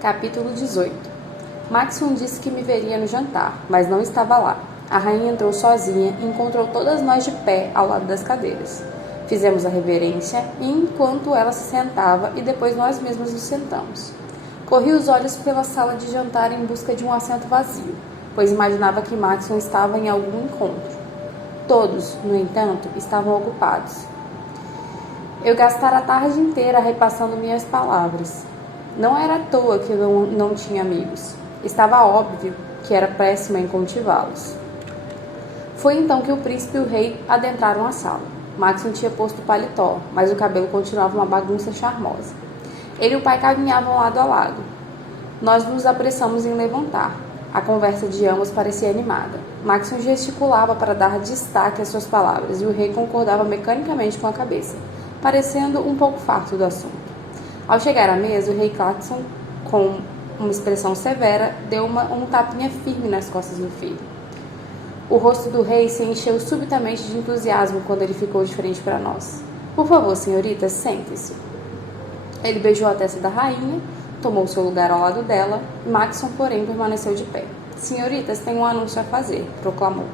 Capítulo 18. Maxon disse que me veria no jantar, mas não estava lá. A rainha entrou sozinha e encontrou todas nós de pé ao lado das cadeiras. Fizemos a reverência enquanto ela se sentava e depois nós mesmos nos sentamos. Corri os olhos pela sala de jantar em busca de um assento vazio, pois imaginava que Maxon estava em algum encontro. Todos, no entanto, estavam ocupados. Eu gastara a tarde inteira repassando minhas palavras. Não era à toa que eu não tinha amigos. Estava óbvio que era péssima em cultivá-los. Foi então que o príncipe e o rei adentraram a sala. Maxon tinha posto paletó, mas o cabelo continuava uma bagunça charmosa. Ele e o pai caminhavam lado a lado. Nós nos apressamos em levantar. A conversa de ambos parecia animada. Maxon gesticulava para dar destaque às suas palavras e o rei concordava mecanicamente com a cabeça, parecendo um pouco farto do assunto. Ao chegar à mesa, o rei Claxon, com uma expressão severa, deu um tapinha firme nas costas do filho. O rosto do rei se encheu subitamente de entusiasmo quando ele ficou de frente para nós. Por favor, senhorita, sente-se. Ele beijou a testa da rainha, tomou seu lugar ao lado dela. Maxon, porém, permaneceu de pé. Senhoritas, tenho um anúncio a fazer, proclamou.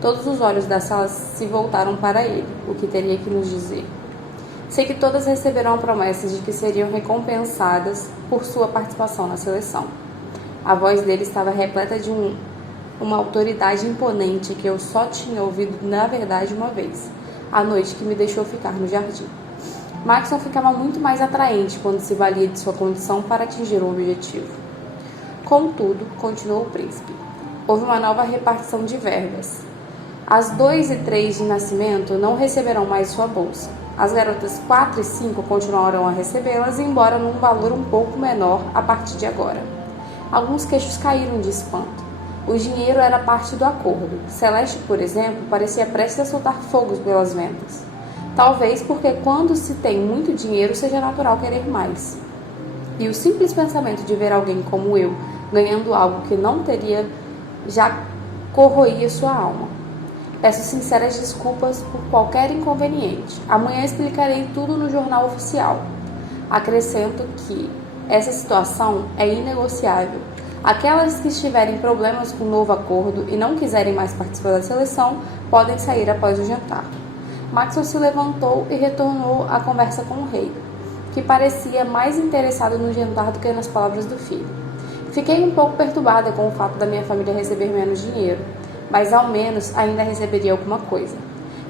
Todos os olhos da sala se voltaram para ele. O que teria que nos dizer? Sei que todas receberão a promessa de que seriam recompensadas por sua participação na seleção. A voz dele estava repleta de uma autoridade imponente que eu só tinha ouvido, na verdade, uma vez, à noite que me deixou ficar no jardim. Maxon ficava muito mais atraente quando se valia de sua condição para atingir o objetivo. Contudo, continuou o príncipe, houve uma nova repartição de verbas. As 2 e 3 de nascimento não receberão mais sua bolsa. As garotas 4 e 5 continuarão a recebê-las, embora num valor um pouco menor a partir de agora. Alguns queixos caíram de espanto. O dinheiro era parte do acordo. Celeste, por exemplo, parecia prestes a soltar fogos pelas ventas. Talvez porque quando se tem muito dinheiro seja natural querer mais. E o simples pensamento de ver alguém como eu ganhando algo que não teria já corroía sua alma. Peço sinceras desculpas por qualquer inconveniente. Amanhã explicarei tudo no jornal oficial. Acrescento que essa situação é inegociável. Aquelas que tiverem problemas com o novo acordo e não quiserem mais participar da seleção podem sair após o jantar. Maxon se levantou e retornou à conversa com o rei, que parecia mais interessado no jantar do que nas palavras do filho. Fiquei um pouco perturbada com o fato da minha família receber menos dinheiro, mas ao menos ainda receberia alguma coisa.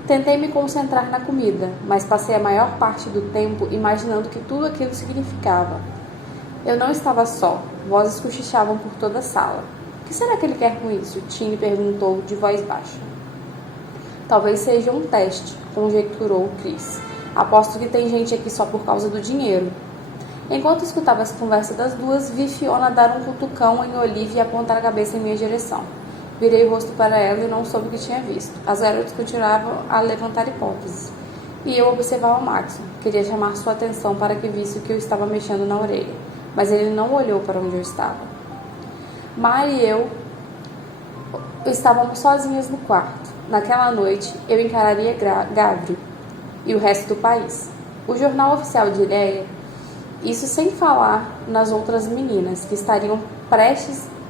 Tentei me concentrar na comida, mas passei a maior parte do tempo imaginando o que tudo aquilo significava. Eu não estava só, vozes cochichavam por toda a sala. O que será que ele quer com isso? Tiny perguntou de voz baixa. Talvez seja um teste, conjecturou Chris. Aposto que tem gente aqui só por causa do dinheiro. Enquanto escutava essa conversa das duas, vi Fiona dar um cutucão em Olivia e apontar a cabeça em minha direção. Virei o rosto para ela e não soube o que tinha visto. As garotas continuavam a levantar hipóteses. E eu observava Maxon. Queria chamar sua atenção para que visse que eu estava mexendo na orelha. Mas ele não olhou para onde eu estava. Mari e eu estávamos sozinhas no quarto. Naquela noite, eu encararia Gavri e o resto do país. O jornal oficial de Ireia, isso sem falar nas outras meninas, que estariam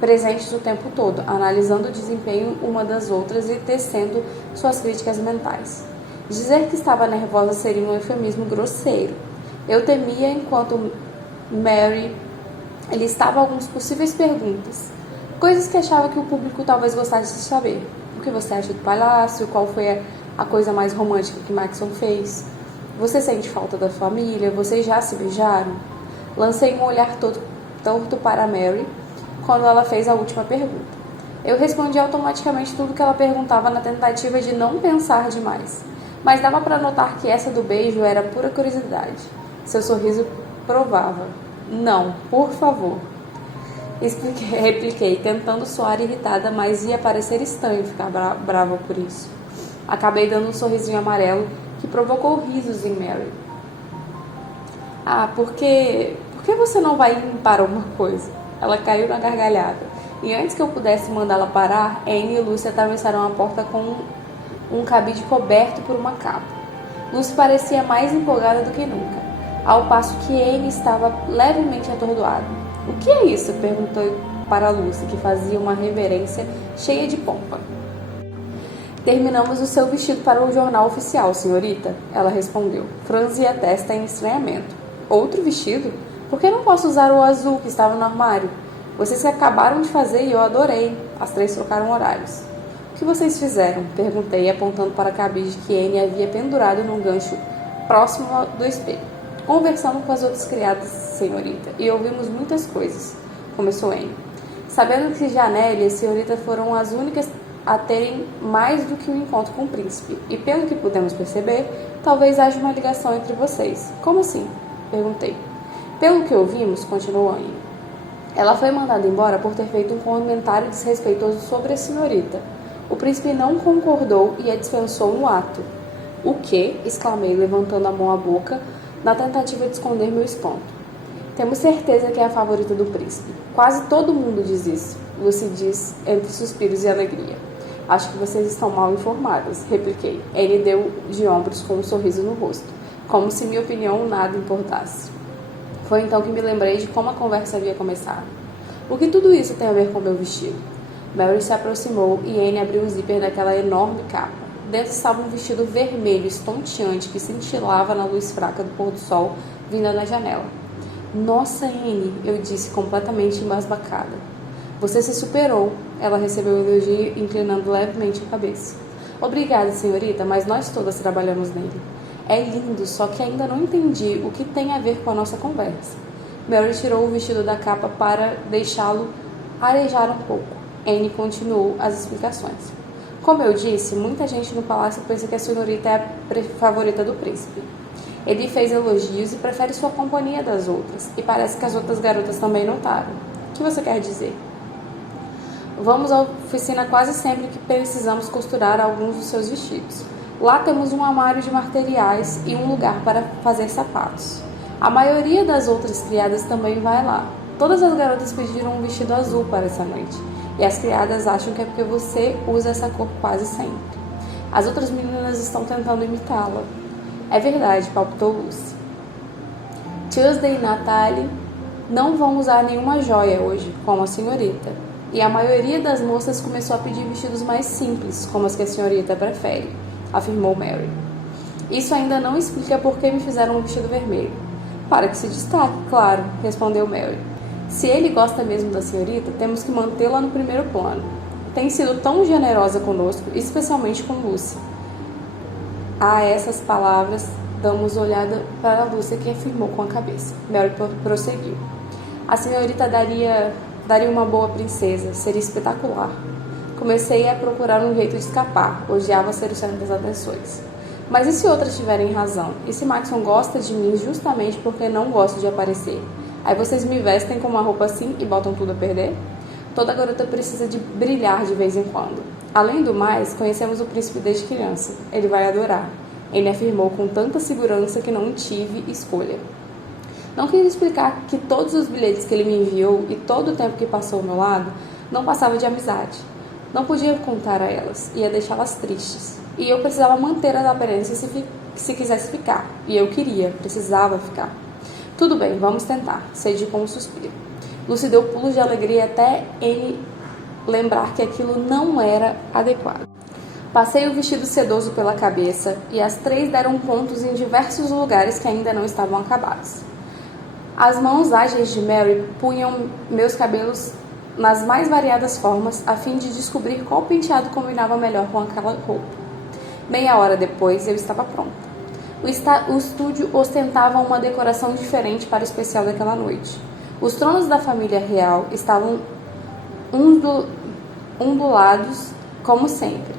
presentes o tempo todo, analisando o desempenho uma das outras e tecendo suas críticas mentais. Dizer que estava nervosa seria um eufemismo grosseiro. Eu temia enquanto Mary listava algumas possíveis perguntas, coisas que achava que o público talvez gostasse de saber. O que você acha do palácio? Qual foi a coisa mais romântica que Maxon fez? Você sente falta da família? Vocês já se beijaram? Lancei um olhar torto para Mary quando ela fez a última pergunta. Eu respondi automaticamente tudo que ela perguntava na tentativa de não pensar demais, mas dava para notar que essa do beijo era pura curiosidade. Seu sorriso provava. Não, por favor. Repliquei, tentando soar irritada, mas ia parecer estranho ficar brava por isso. Acabei dando um sorrisinho amarelo que provocou risos em Mary. Por que você não vai limpar alguma coisa? Ela caiu na gargalhada. E antes que eu pudesse mandá-la parar, Anne e Lúcia atravessaram a porta com um cabide coberto por uma capa. Lucy parecia mais empolgada do que nunca, ao passo que Anne estava levemente atordoada. O que é isso? Perguntou para Lucy, que fazia uma reverência cheia de pompa. Terminamos o seu vestido para o jornal oficial, senhorita, ela respondeu. Franzia a testa em estranhamento. Outro vestido? Por que não posso usar o azul que estava no armário? Vocês que acabaram de fazer e eu adorei. As três trocaram horários. O que vocês fizeram? Perguntei, apontando para a cabide que Anne havia pendurado num gancho próximo do espelho. Conversamos com as outras criadas, senhorita, e ouvimos muitas coisas, começou Anne. Sabendo que Janelle e a senhorita foram as únicas a terem mais do que um encontro com o príncipe, e pelo que pudemos perceber, talvez haja uma ligação entre vocês. Como assim? Perguntei. Pelo que ouvimos, continuou Anne, ela foi mandada embora por ter feito um comentário desrespeitoso sobre a senhorita. O príncipe não concordou e a dispensou no ato. O quê? Exclamei, levantando a mão à boca, na tentativa de esconder meu espanto. Temos certeza que é a favorita do príncipe. Quase todo mundo diz isso, Lucy diz entre suspiros e alegria. Acho que vocês estão mal informadas, repliquei. Ele deu de ombros com um sorriso no rosto, como se minha opinião nada importasse. Foi então que me lembrei de como a conversa havia começado. O que tudo isso tem a ver com meu vestido? Mary se aproximou e Anne abriu o zíper daquela enorme capa. Dentro estava um vestido vermelho estonteante que cintilava na luz fraca do pôr do sol vinda da janela. Nossa, Anne, eu disse completamente embasbacada. Você se superou. Ela recebeu o elogio inclinando levemente a cabeça. Obrigada, senhorita, mas nós todas trabalhamos nele. É lindo, só que ainda não entendi o que tem a ver com a nossa conversa. Mary tirou o vestido da capa para deixá-lo arejar um pouco. Anne continuou as explicações. Como eu disse, muita gente no palácio pensa que a senhorita é a favorita do príncipe. Ele fez elogios e prefere sua companhia das outras, e parece que as outras garotas também notaram. O que você quer dizer? Vamos à oficina quase sempre que precisamos costurar alguns dos seus vestidos. Lá temos um armário de materiais e um lugar para fazer sapatos. A maioria das outras criadas também vai lá. Todas as garotas pediram um vestido azul para essa noite, e as criadas acham que é porque você usa essa cor quase sempre. As outras meninas estão tentando imitá-la. É verdade, palpitou Lucy. Tuesday e Natalie não vão usar nenhuma joia hoje, como a senhorita. E a maioria das moças começou a pedir vestidos mais simples, como as que a senhorita prefere, afirmou Mary. Isso ainda não explica por que me fizeram um vestido vermelho. Para que se destaque, claro, respondeu Mary. Se ele gosta mesmo da senhorita, temos que mantê-la no primeiro plano. Tem sido tão generosa conosco, especialmente com Lucy. A essas palavras, damos olhada para Lucy, que afirmou com a cabeça. Mary prosseguiu. A senhorita daria uma boa princesa, seria espetacular. Comecei a procurar um jeito de escapar, odiava ser o centro das atenções. Mas e se outras tiverem razão? E se Maxon gosta de mim justamente porque não gosto de aparecer? Aí vocês me vestem com uma roupa assim e botam tudo a perder? Toda garota precisa de brilhar de vez em quando. Além do mais, conhecemos o príncipe desde criança. Ele vai adorar. Ele afirmou com tanta segurança que não tive escolha. Não quis explicar que todos os bilhetes que ele me enviou e todo o tempo que passou ao meu lado não passava de amizade. Não podia contar a elas, ia deixá-las tristes. E eu precisava manter as aparências se quisesse ficar. E eu queria, precisava ficar. Tudo bem, vamos tentar, cedi com um suspiro. Lucy deu pulos de alegria até ele lembrar que aquilo não era adequado. Passei o vestido sedoso pela cabeça e as três deram pontos em diversos lugares que ainda não estavam acabados. As mãos ágeis de Mary punham meus cabelos nas mais variadas formas a fim de descobrir qual penteado combinava melhor com aquela roupa. Meia hora depois, eu estava pronta. O estúdio ostentava uma decoração diferente para o especial daquela noite. Os tronos da família real estavam ondulados, como sempre,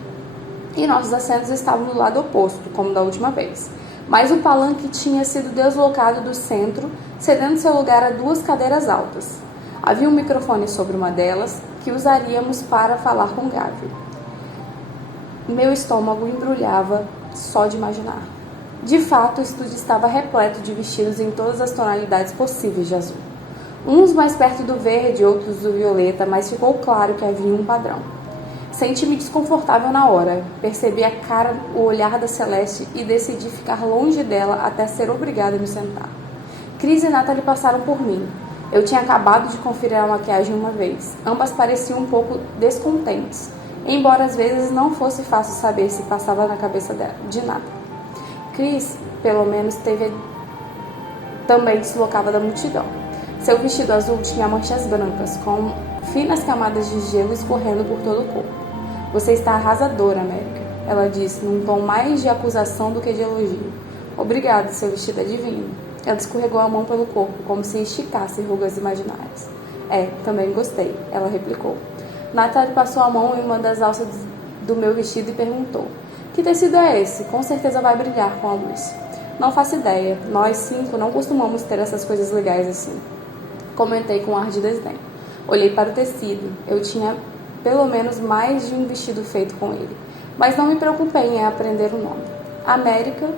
e nossos assentos estavam do lado oposto, como da última vez. Mas o palanque tinha sido deslocado do centro, cedendo seu lugar a duas cadeiras altas. Havia um microfone sobre uma delas, que usaríamos para falar com Gavi. Meu estômago embrulhava só de imaginar. De fato, o estúdio estava repleto de vestidos em todas as tonalidades possíveis de azul. Uns mais perto do verde, outros do violeta, mas ficou claro que havia um padrão. Senti-me desconfortável na hora. Percebi a cara, o olhar da Celeste e decidi ficar longe dela até ser obrigada a me sentar. Chris e Natalie passaram por mim. Eu tinha acabado de conferir a maquiagem uma vez. Ambas pareciam um pouco descontentes, embora às vezes não fosse fácil saber se passava na cabeça dela de nada. Chris, pelo menos, também deslocava da multidão. Seu vestido azul tinha manchas brancas, com finas camadas de gelo escorrendo por todo o corpo. Você está arrasadora, América, ela disse, num tom mais de acusação do que de elogio. Obrigada, seu vestido é divino. Ela escorregou a mão pelo corpo, como se esticasse rugas imaginárias. Também gostei, ela replicou. Natalie passou a mão em uma das alças do meu vestido e perguntou. Que tecido é esse? Com certeza vai brilhar com a luz. Não faço ideia. Nós 5 não costumamos ter essas coisas legais assim. Comentei com ar de desdém. Olhei para o tecido. Eu tinha pelo menos mais de um vestido feito com ele. Mas não me preocupei em aprender o nome. América,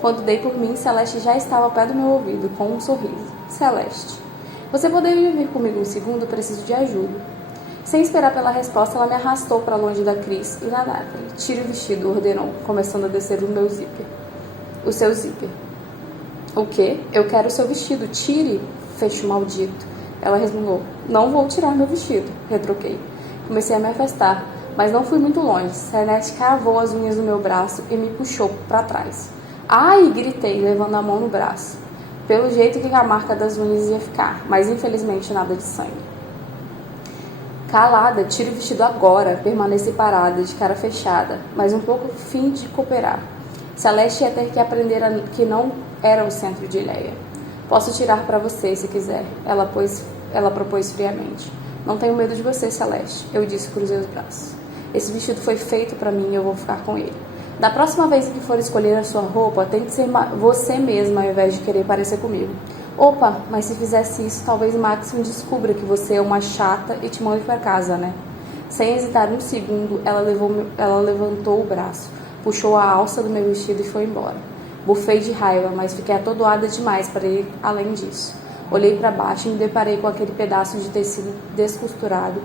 quando dei por mim, Celeste já estava ao pé do meu ouvido, com um sorriso. Celeste. Você poderia vir comigo um segundo? Preciso de ajuda. Sem esperar pela resposta, ela me arrastou para longe da Chris e da Natalie. Tire o vestido, ordenou, começando a descer o seu zíper. O quê? Eu quero o seu vestido. Tire, fecho maldito. Ela resmungou. Não vou tirar meu vestido, retruquei. Comecei a me afastar, mas não fui muito longe. Celeste cravou as unhas do meu braço e me puxou para trás. Ai! Gritei, levando a mão no braço. Pelo jeito que a marca das unhas ia ficar, mas infelizmente nada de sangue. Calada, tire o vestido agora. Permaneci parada, de cara fechada, mas um pouco fim de cooperar. Celeste ia ter que aprender que não era o centro de Ileia. Posso tirar para você, se quiser, ela propôs friamente. Não tenho medo de você, Celeste, eu disse, cruzei os braços. Esse vestido foi feito para mim e eu vou ficar com ele. Da próxima vez que for escolher a sua roupa, tente ser você mesma ao invés de querer parecer comigo. Opa, mas se fizesse isso, talvez Maxim descubra que você é uma chata e te mande para casa, né? Sem hesitar um segundo, ela levantou o braço, puxou a alça do meu vestido e foi embora. Bufei de raiva, mas fiquei atordoada demais para ir além disso. Olhei para baixo e me deparei com aquele pedaço de tecido descosturado,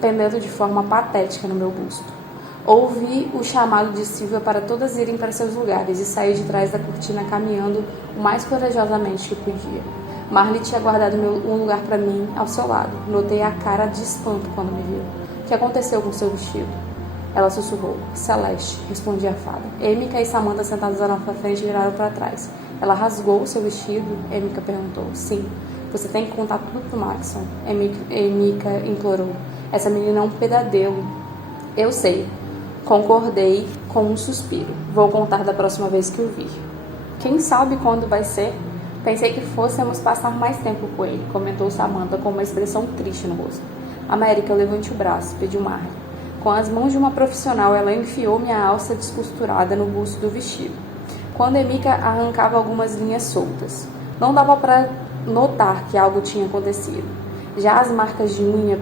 pendendo de forma patética no meu busto. Ouvi o chamado de Silvia para todas irem para seus lugares e saí de trás da cortina caminhando o mais corajosamente que podia. Marley tinha guardado um lugar para mim ao seu lado. Notei a cara de espanto quando me viu. O que aconteceu com seu vestido? Ela sussurrou. Celeste, respondi a fada. Emica e Samantha sentadas na frente viraram para trás. Ela rasgou o seu vestido? Emica perguntou. Sim. Você tem que contar tudo pro Maxon. Emica implorou. Essa menina é um pesadelo. Eu sei. Concordei com um suspiro. Vou contar da próxima vez que o vir. Quem sabe quando vai ser? Pensei que fôssemos passar mais tempo com ele, comentou Samantha com uma expressão triste no rosto. América, levante o braço, pediu Marley. Com as mãos de uma profissional, ela enfiou minha alça descosturada no busto do vestido. Quando Emica arrancava algumas linhas soltas. Não dava para notar que algo tinha acontecido. Já as marcas de unha,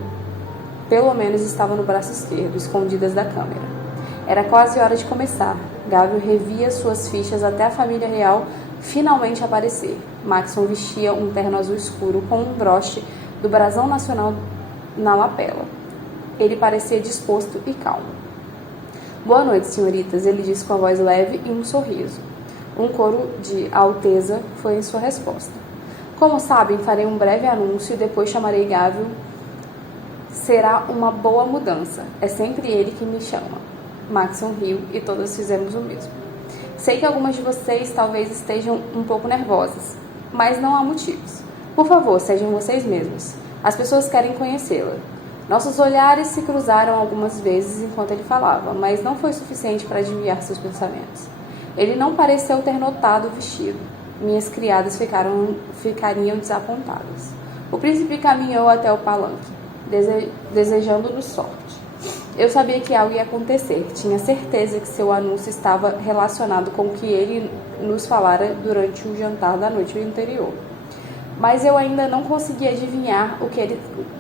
pelo menos, estavam no braço esquerdo, escondidas da câmera. Era quase hora de começar. Gávio revia suas fichas até a família real finalmente aparecer. Maxon vestia um terno azul escuro com um broche do brasão nacional na lapela. Ele parecia disposto e calmo. Boa noite, senhoritas, ele disse com a voz leve e um sorriso. Um coro de alteza foi em sua resposta. Como sabem, farei um breve anúncio e depois chamarei Gávio. Será uma boa mudança. É sempre ele que me chama. Maxon riu e todas fizemos o mesmo. Sei que algumas de vocês talvez estejam um pouco nervosas, mas não há motivos. Por favor, sejam vocês mesmos. As pessoas querem conhecê-la. Nossos olhares se cruzaram algumas vezes enquanto ele falava, mas não foi suficiente para adivinhar seus pensamentos. Ele não pareceu ter notado o vestido. Minhas criadas ficariam desapontadas. O príncipe caminhou até o palanque, desejando-nos sorte. Eu sabia que algo ia acontecer, tinha certeza que seu anúncio estava relacionado com o que ele nos falara durante o jantar da noite anterior. Mas eu ainda não conseguia adivinhar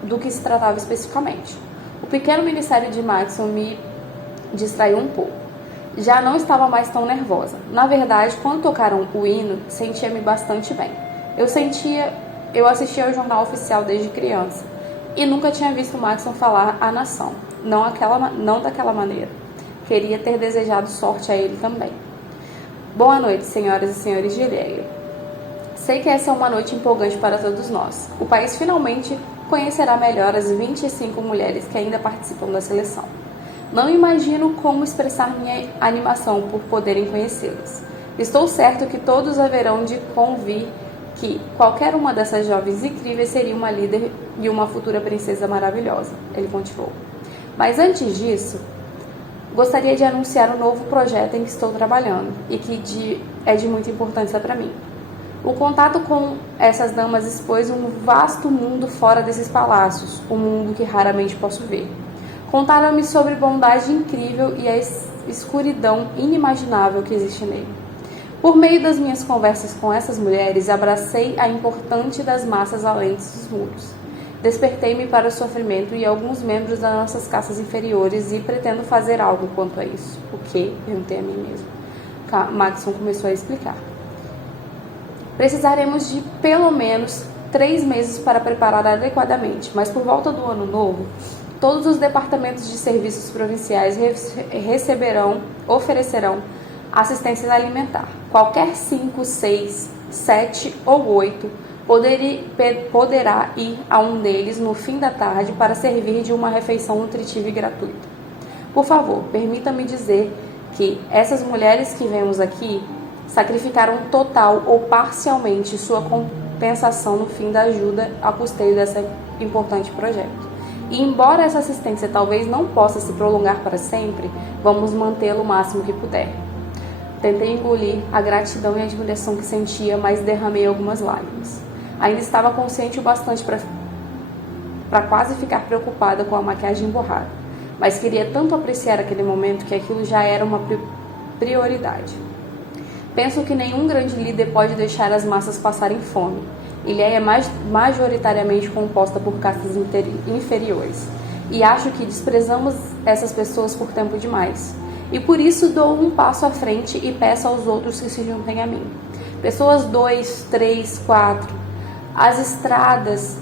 do que se tratava especificamente. O pequeno ministério de Maxon me distraiu um pouco. Já não estava mais tão nervosa. Na verdade, quando tocaram o hino, sentia-me bastante bem. Eu assistia ao jornal oficial desde criança e nunca tinha visto Maxon falar à nação. Não daquela maneira. Queria ter desejado sorte a ele também. Boa noite, senhoras e senhores de Ileia. Sei que essa é uma noite empolgante para todos nós. O país finalmente conhecerá melhor as 25 mulheres que ainda participam da seleção. Não imagino como expressar minha animação por poderem conhecê-las. Estou certo que todos haverão de convir que qualquer uma dessas jovens incríveis seria uma líder e uma futura princesa maravilhosa, ele continuou. Mas antes disso, gostaria de anunciar um novo projeto em que estou trabalhando e que é de muita importância para mim. O contato com essas damas expôs um vasto mundo fora desses palácios, um mundo que raramente posso ver. Contaram-me sobre bondade incrível e a escuridão inimaginável que existe nele. Por meio das minhas conversas com essas mulheres, abracei a importância das massas além dos muros. Despertei-me para o sofrimento e alguns membros das nossas castas inferiores e pretendo fazer algo quanto a isso. O que? Perguntei a mim mesmo. Maxon começou a explicar. Precisaremos de pelo menos 3 meses para preparar adequadamente, mas por volta do ano novo, todos os departamentos de serviços provinciais oferecerão assistência alimentar. Qualquer 5, 6, 7 ou 8 poderá ir a um deles no fim da tarde para servir de uma refeição nutritiva e gratuita. Por favor, permita-me dizer que essas mulheres que vemos aqui sacrificaram total ou parcialmente sua compensação no fim da ajuda ao custeio desse importante projeto. E embora essa assistência talvez não possa se prolongar para sempre, vamos mantê-lo o máximo que puder. Tentei engolir a gratidão e a admiração que sentia, mas derramei algumas lágrimas. Ainda estava consciente o bastante para quase ficar preocupada com a maquiagem borrada, mas queria tanto apreciar aquele momento que aquilo já era uma prioridade. Penso que nenhum grande líder pode deixar as massas passarem fome. Ilhéia é majoritariamente composta por castas inferiores, e acho que desprezamos essas pessoas por tempo demais. E por isso dou um passo à frente e peço aos outros que se juntem a mim. Pessoas 2, 3, 4. As estradas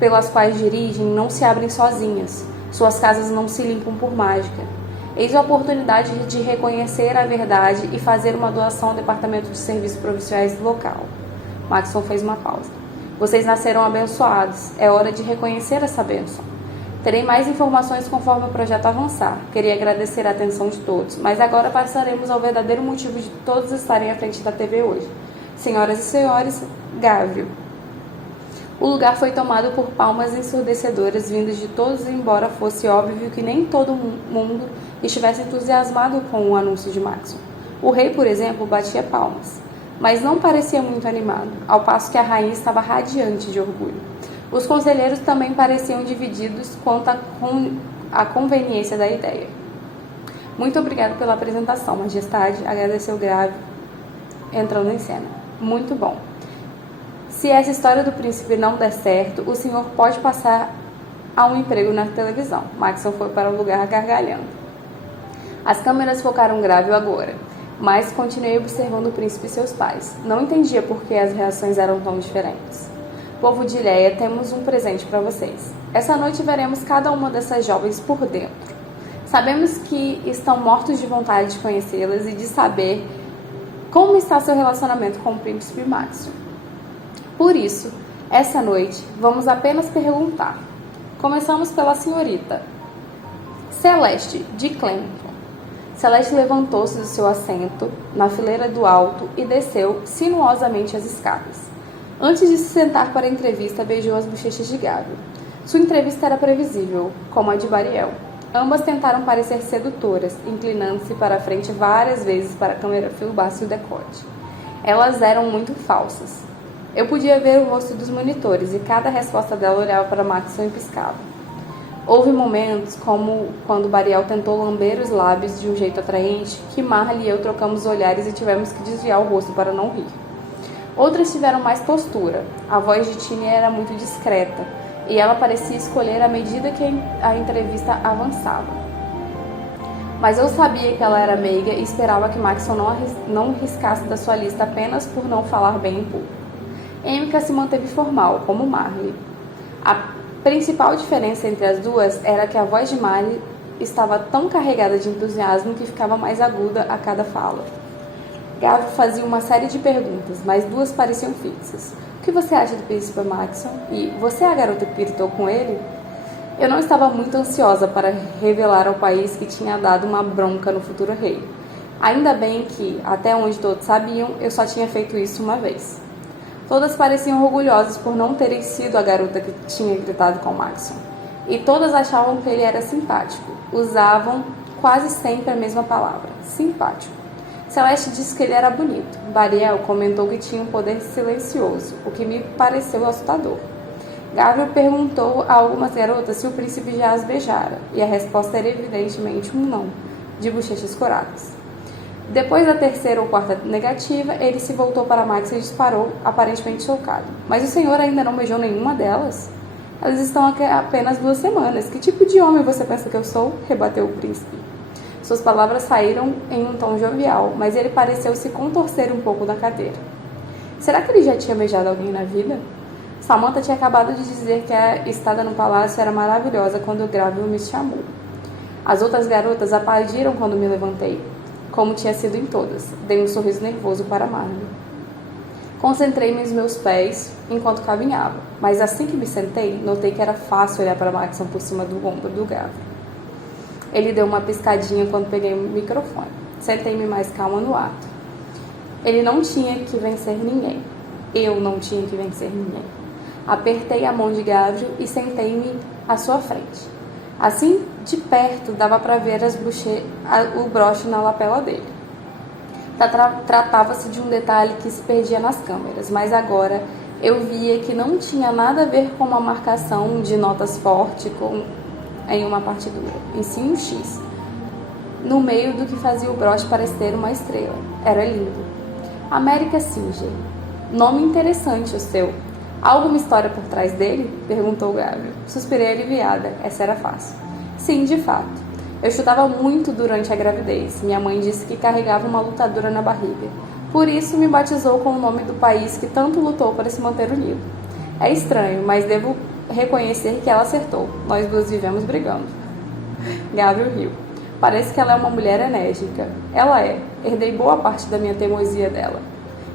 pelas quais dirigem não se abrem sozinhas. Suas casas não se limpam por mágica. Eis a oportunidade de reconhecer a verdade e fazer uma doação ao Departamento de Serviços Provinciais do local. Maxon fez uma pausa. Vocês nasceram abençoados. É hora de reconhecer essa bênção. Terei mais informações conforme o projeto avançar. Queria agradecer a atenção de todos, mas agora passaremos ao verdadeiro motivo de todos estarem à frente da TV hoje. Senhoras e senhores, Gávio. O lugar foi tomado por palmas ensurdecedoras vindas de todos, embora fosse óbvio que nem todo mundo estivesse entusiasmado com o anúncio de Maxon. O rei, por exemplo, batia palmas, mas não parecia muito animado, ao passo que a rainha estava radiante de orgulho. Os conselheiros também pareciam divididos quanto à conveniência da ideia. Muito obrigado pela apresentação, Majestade, agradeceu Grave, entrando em cena. Muito bom. Se essa história do príncipe não der certo, o senhor pode passar a um emprego na televisão. Maxon foi para o lugar gargalhando. As câmeras focaram Grave agora, mas continuei observando o príncipe e seus pais. Não entendia por que as reações eram tão diferentes. Povo de Ilhéia, temos um presente para vocês. Essa noite veremos cada uma dessas jovens por dentro. Sabemos que estão mortos de vontade de conhecê-las e de saber como está seu relacionamento com o príncipe Maxon. Por isso, essa noite, vamos apenas perguntar. Começamos pela senhorita Celeste de Clemson. Celeste levantou-se do seu assento na fileira do alto e desceu sinuosamente as escadas. Antes de se sentar para a entrevista, beijou as bochechas de Gávio. Sua entrevista era previsível, como a de Bariel. Ambas tentaram parecer sedutoras, inclinando-se para a frente várias vezes para a câmera filmasse o decote. Elas eram muito falsas. Eu podia ver o rosto dos monitores e cada resposta dela olhava para Maxon e piscava. Houve momentos, como quando Bariel tentou lamber os lábios de um jeito atraente, que Marley e eu trocamos olhares e tivemos que desviar o rosto para não rir. Outras tiveram mais postura. A voz de Tiny era muito discreta e ela parecia escolher à medida que a entrevista avançava. Mas eu sabia que ela era meiga e esperava que Maxon não riscasse da sua lista apenas por não falar bem em público. Emika se manteve formal, como Marley. A principal diferença entre as duas era que a voz de Marley estava tão carregada de entusiasmo que ficava mais aguda a cada fala. Gavro fazia uma série de perguntas, mas duas pareciam fixas. O que você acha do príncipe Maxon? E você é a garota que gritou com ele? Eu não estava muito ansiosa para revelar ao país que tinha dado uma bronca no futuro rei. Ainda bem que, até onde todos sabiam, eu só tinha feito isso uma vez. Todas pareciam orgulhosas por não terem sido a garota que tinha gritado com Maxon. E todas achavam que ele era simpático. Usavam quase sempre a mesma palavra, simpático. Celeste disse que ele era bonito. Bariel comentou que tinha um poder silencioso, o que me pareceu assustador. Gabriel perguntou a algumas garotas se o príncipe já as beijara, e a resposta era evidentemente um não, de bochechas coradas. Depois da terceira ou quarta negativa, ele se voltou para Max e disparou, aparentemente chocado. Mas o senhor ainda não beijou nenhuma delas? Elas estão aqui há apenas 2 semanas. Que tipo de homem você pensa que eu sou? Rebateu o príncipe. Suas palavras saíram em um tom jovial, mas ele pareceu se contorcer um pouco na cadeira. Será que ele já tinha beijado alguém na vida? Samantha tinha acabado de dizer que a estada no palácio era maravilhosa quando o Grávido me chamou. As outras garotas aplaudiram quando me levantei, como tinha sido em todas. Dei um sorriso nervoso para Marley. Concentrei-me nos meus pés enquanto caminhava, mas assim que me sentei, notei que era fácil olhar para Maxon por cima do ombro do Grávido. Ele deu uma piscadinha quando peguei o microfone. Sentei-me mais calma no ato. Ele não tinha que vencer ninguém. Eu não tinha que vencer ninguém. Apertei a mão de Gabriel e sentei-me à sua frente. Assim, de perto, dava para ver o broche na lapela dele. Tratava-se de um detalhe que se perdia nas câmeras, mas agora eu via que não tinha nada a ver com uma marcação de notas forte em uma partidura, em sim um X, no meio do que fazia o broche parecer uma estrela. Era lindo. América Singer. Nome interessante o seu. Há alguma história por trás dele? Perguntou Gabriel. Suspirei aliviada. Essa era fácil. Sim, de fato. Eu chutava muito durante a gravidez. Minha mãe disse que carregava uma lutadora na barriga. Por isso me batizou com o nome do país que tanto lutou para se manter unido. É estranho, mas devo reconhecer que ela acertou. Nós duas vivemos brigando. Gabriel riu. Parece que ela é uma mulher enérgica. Ela é. Herdei boa parte da minha teimosia dela.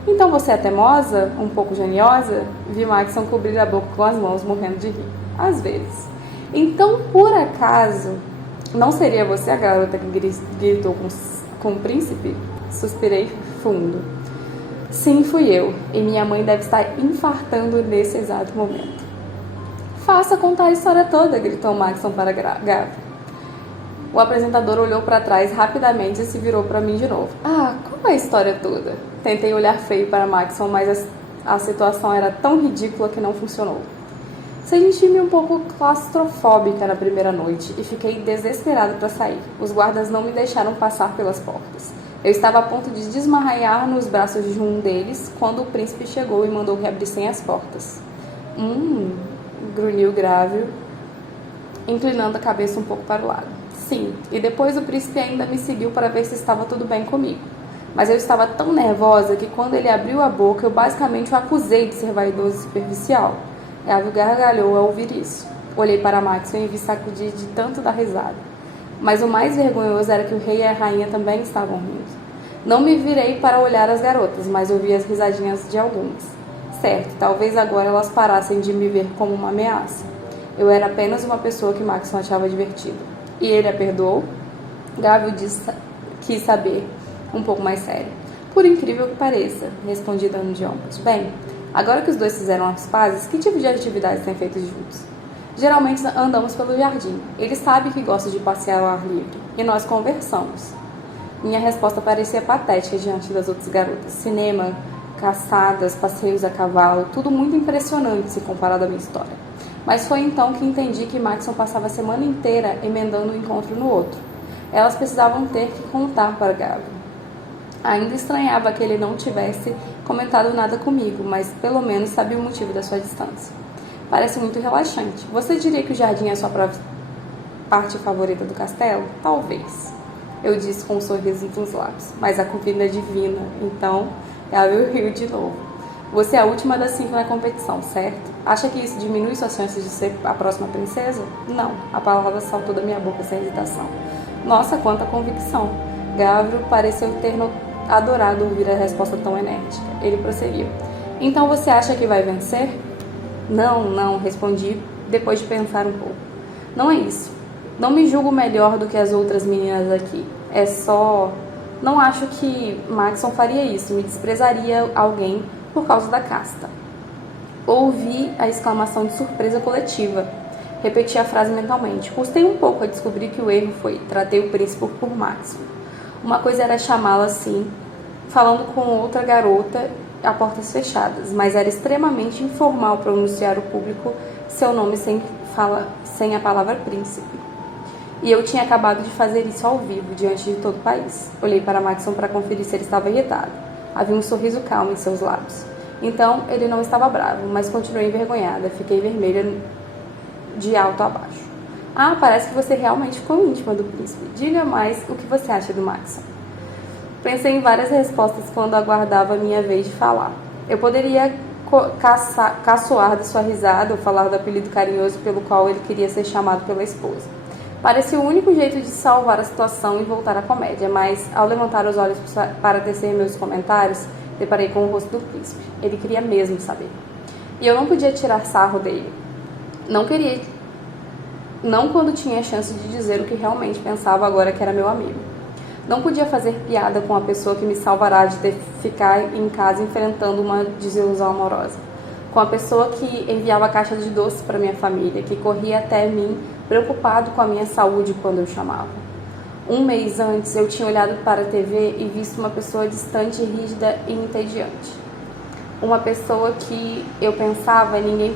Então você é teimosa? Um pouco geniosa? Vi Maxon cobrir a boca com as mãos, morrendo de rir. Às vezes. Então, por acaso, não seria você a garota que gritou com o príncipe? Suspirei fundo. Sim, fui eu. E minha mãe deve estar infartando nesse exato momento. Faça contar a história toda, gritou Maxon para Gabriel. O apresentador olhou para trás rapidamente e se virou para mim de novo. Ah, qual é a história toda? Tentei olhar feio para Maxon, mas a situação era tão ridícula que não funcionou. Senti-me um pouco claustrofóbica na primeira noite e fiquei desesperada para sair. Os guardas não me deixaram passar pelas portas. Eu estava a ponto de desmaiar nos braços de um deles quando o príncipe chegou e mandou que abrissem as portas. Grunhiu Grávido, inclinando a cabeça um pouco para o lado. Sim, e depois o príncipe ainda me seguiu para ver se estava tudo bem comigo. Mas eu estava tão nervosa que quando ele abriu a boca, eu basicamente o acusei de ser vaidoso e superficial. Grávido gargalhou ao ouvir isso. Olhei para Maxon e vi sacudir de tanto dar risada. Mas o mais vergonhoso era que o rei e a rainha também estavam rindo. Não me virei para olhar as garotas, mas ouvi as risadinhas de algumas. Certo, talvez agora elas parassem de me ver como uma ameaça. Eu era apenas uma pessoa que Maxon achava divertida. E ele a perdoou? Gabriel quis saber, um pouco mais sério. Por incrível que pareça, respondi dando de ombros. Bem, agora que os dois fizeram as pazes, que tipo de atividades têm feito juntos? Geralmente andamos pelo jardim. Ele sabe que gosta de passear ao ar livre. E nós conversamos. Minha resposta parecia patética diante das outras garotas. Cinema, caçadas, passeios a cavalo, tudo muito impressionante se comparado à minha história. Mas foi então que entendi que Maxon passava a semana inteira emendando um encontro no outro. Elas precisavam ter que contar para Gabriel. Ainda estranhava que ele não tivesse comentado nada comigo, mas pelo menos sabia o motivo da sua distância. Parece muito relaxante. Você diria que o jardim é a sua parte favorita do castelo? Talvez. Eu disse com um sorriso nos lábios. Mas a comida é divina. Então, Gabriel riu de novo. Você é a última das 5 na competição, certo? Acha que isso diminui suas chances de ser a próxima princesa? Não. A palavra saltou da minha boca sem hesitação. Nossa, quanta convicção. Gabriel pareceu ter adorado ouvir a resposta tão enérgica. Ele prosseguiu. Então você acha que vai vencer? Não, respondi depois de pensar um pouco. Não é isso. Não me julgo melhor do que as outras meninas aqui. É só... Não acho que Maxon faria isso, me desprezaria alguém por causa da casta. Ouvi a exclamação de surpresa coletiva. Repeti a frase mentalmente. Custei um pouco a descobrir que o erro foi. Tratei o príncipe por Maxon. Uma coisa era chamá-la assim, falando com outra garota a portas fechadas, mas era extremamente informal pronunciar ao público seu nome sem a palavra príncipe. E eu tinha acabado de fazer isso ao vivo, diante de todo o país. Olhei para Maxon para conferir se ele estava irritado. Havia um sorriso calmo em seus lábios. Então, ele não estava bravo, mas continuei envergonhada. Fiquei vermelha de alto a baixo. Ah, parece que você realmente ficou íntima do príncipe. Diga mais o que você acha do Maxon. Pensei em várias respostas quando aguardava a minha vez de falar. Eu poderia caçoar da sua risada ou falar do apelido carinhoso pelo qual ele queria ser chamado pela esposa. Parecia o único jeito de salvar a situação e voltar à comédia, mas, ao levantar os olhos para tecer meus comentários, deparei com o rosto do príncipe. Ele queria mesmo saber. E eu não podia tirar sarro dele. Não quando tinha a chance de dizer o que realmente pensava agora que era meu amigo. Não podia fazer piada com a pessoa que me salvará de ter que ficar em casa enfrentando uma desilusão amorosa. Com a pessoa que enviava caixa de doces para minha família, que corria até mim preocupado com a minha saúde quando eu chamava. Um mês antes, eu tinha olhado para a TV e visto uma pessoa distante, rígida e entediante. Uma pessoa que eu pensava que ninguém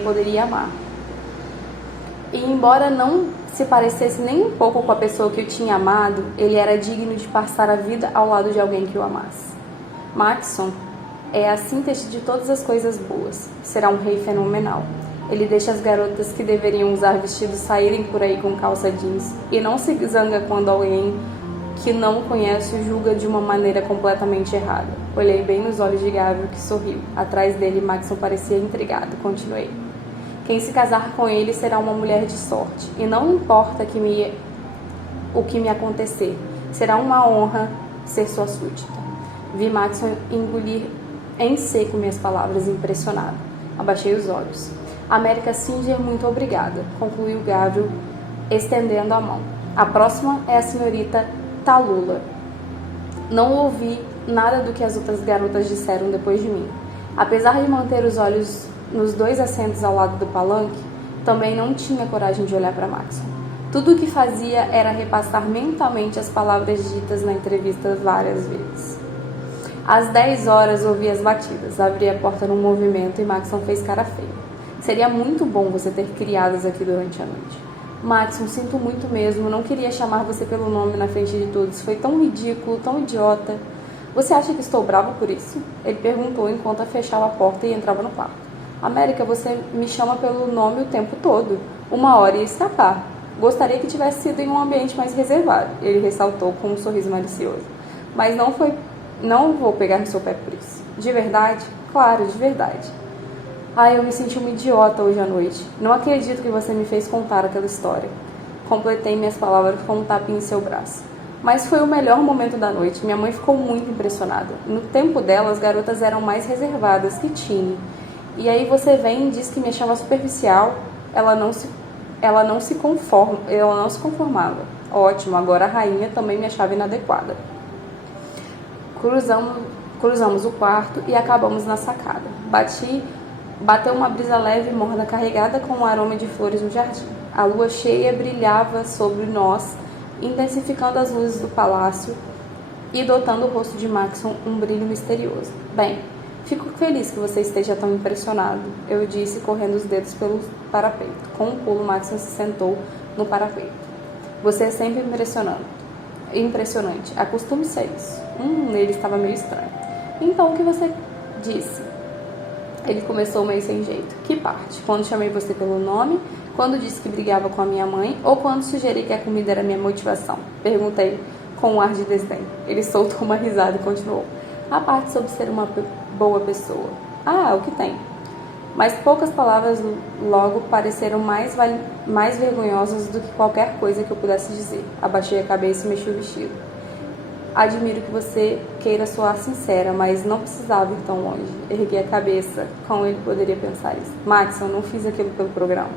poderia amar. E embora não se parecesse nem um pouco com a pessoa que eu tinha amado, ele era digno de passar a vida ao lado de alguém que o amasse. Maxon é a síntese de todas as coisas boas. Será um rei fenomenal. Ele deixa as garotas que deveriam usar vestidos saírem por aí com calça jeans e não se zanga quando alguém que não o conhece o julga de uma maneira completamente errada. Olhei bem nos olhos de Gabriel, que sorriu. Atrás dele, Maxon parecia intrigado. Continuei. Quem se casar com ele será uma mulher de sorte, e não importa o que me acontecer, será uma honra ser sua súdita. Vi Maxon engolir em seco minhas palavras, impressionado. Abaixei os olhos. América Cinder, muito obrigada, concluiu Gabriel, estendendo a mão. A próxima é a senhorita Tallulah. Não ouvi nada do que as outras garotas disseram depois de mim. Apesar de manter os olhos nos 2 assentos ao lado do palanque, também não tinha coragem de olhar para Maxon. Tudo o que fazia era repassar mentalmente as palavras ditas na entrevista várias vezes. Às 10 horas ouvi as batidas, abri a porta num movimento e Maxon fez cara feia. Seria muito bom você ter criadas aqui durante a noite. Maxon, sinto muito mesmo, não queria chamar você pelo nome na frente de todos, foi tão ridículo, tão idiota. Você acha que estou bravo por isso? Ele perguntou enquanto fechava a porta e entrava no quarto. América, você me chama pelo nome o tempo todo. Uma hora ia escapar. Gostaria que tivesse sido em um ambiente mais reservado. Ele ressaltou com um sorriso malicioso. Mas não vou pegar no seu pé por isso. De verdade? Claro, de verdade. Eu me senti uma idiota hoje à noite. Não acredito que você me fez contar aquela história. Completei minhas palavras com um tapinha em seu braço. Mas foi o melhor momento da noite. Minha mãe ficou muito impressionada. No tempo dela, as garotas eram mais reservadas que Tini. E aí você vem e diz que me achava superficial. Ela não se conformava. Ótimo, agora a rainha também me achava inadequada. Cruzamos o quarto e acabamos na sacada. Bateu uma brisa leve e morna carregada com um aroma de flores no jardim. A lua cheia brilhava sobre nós, intensificando as luzes do palácio e dotando o rosto de Maxon um brilho misterioso. Bem, fico feliz que você esteja tão impressionado, eu disse, correndo os dedos pelo parapeito. Com um pulo, Maxon se sentou no parapeito. Você é sempre impressionante. Acostume-se a isso. Ele estava meio estranho. Então, o que você disse? Ele começou meio sem jeito. Que parte? Quando chamei você pelo nome? Quando disse que brigava com a minha mãe? Ou quando sugeri que a comida era minha motivação? Perguntei com um ar de desdém. Ele soltou uma risada e continuou. A parte sobre ser uma boa pessoa. O que tem? Mas poucas palavras logo pareceram mais vergonhosas do que qualquer coisa que eu pudesse dizer. Abaixei a cabeça e mexi o vestido. Admiro que você queira soar sincera, mas não precisava ir tão longe. Ergui a cabeça. Como ele poderia pensar isso? Max, eu não fiz aquilo pelo programa.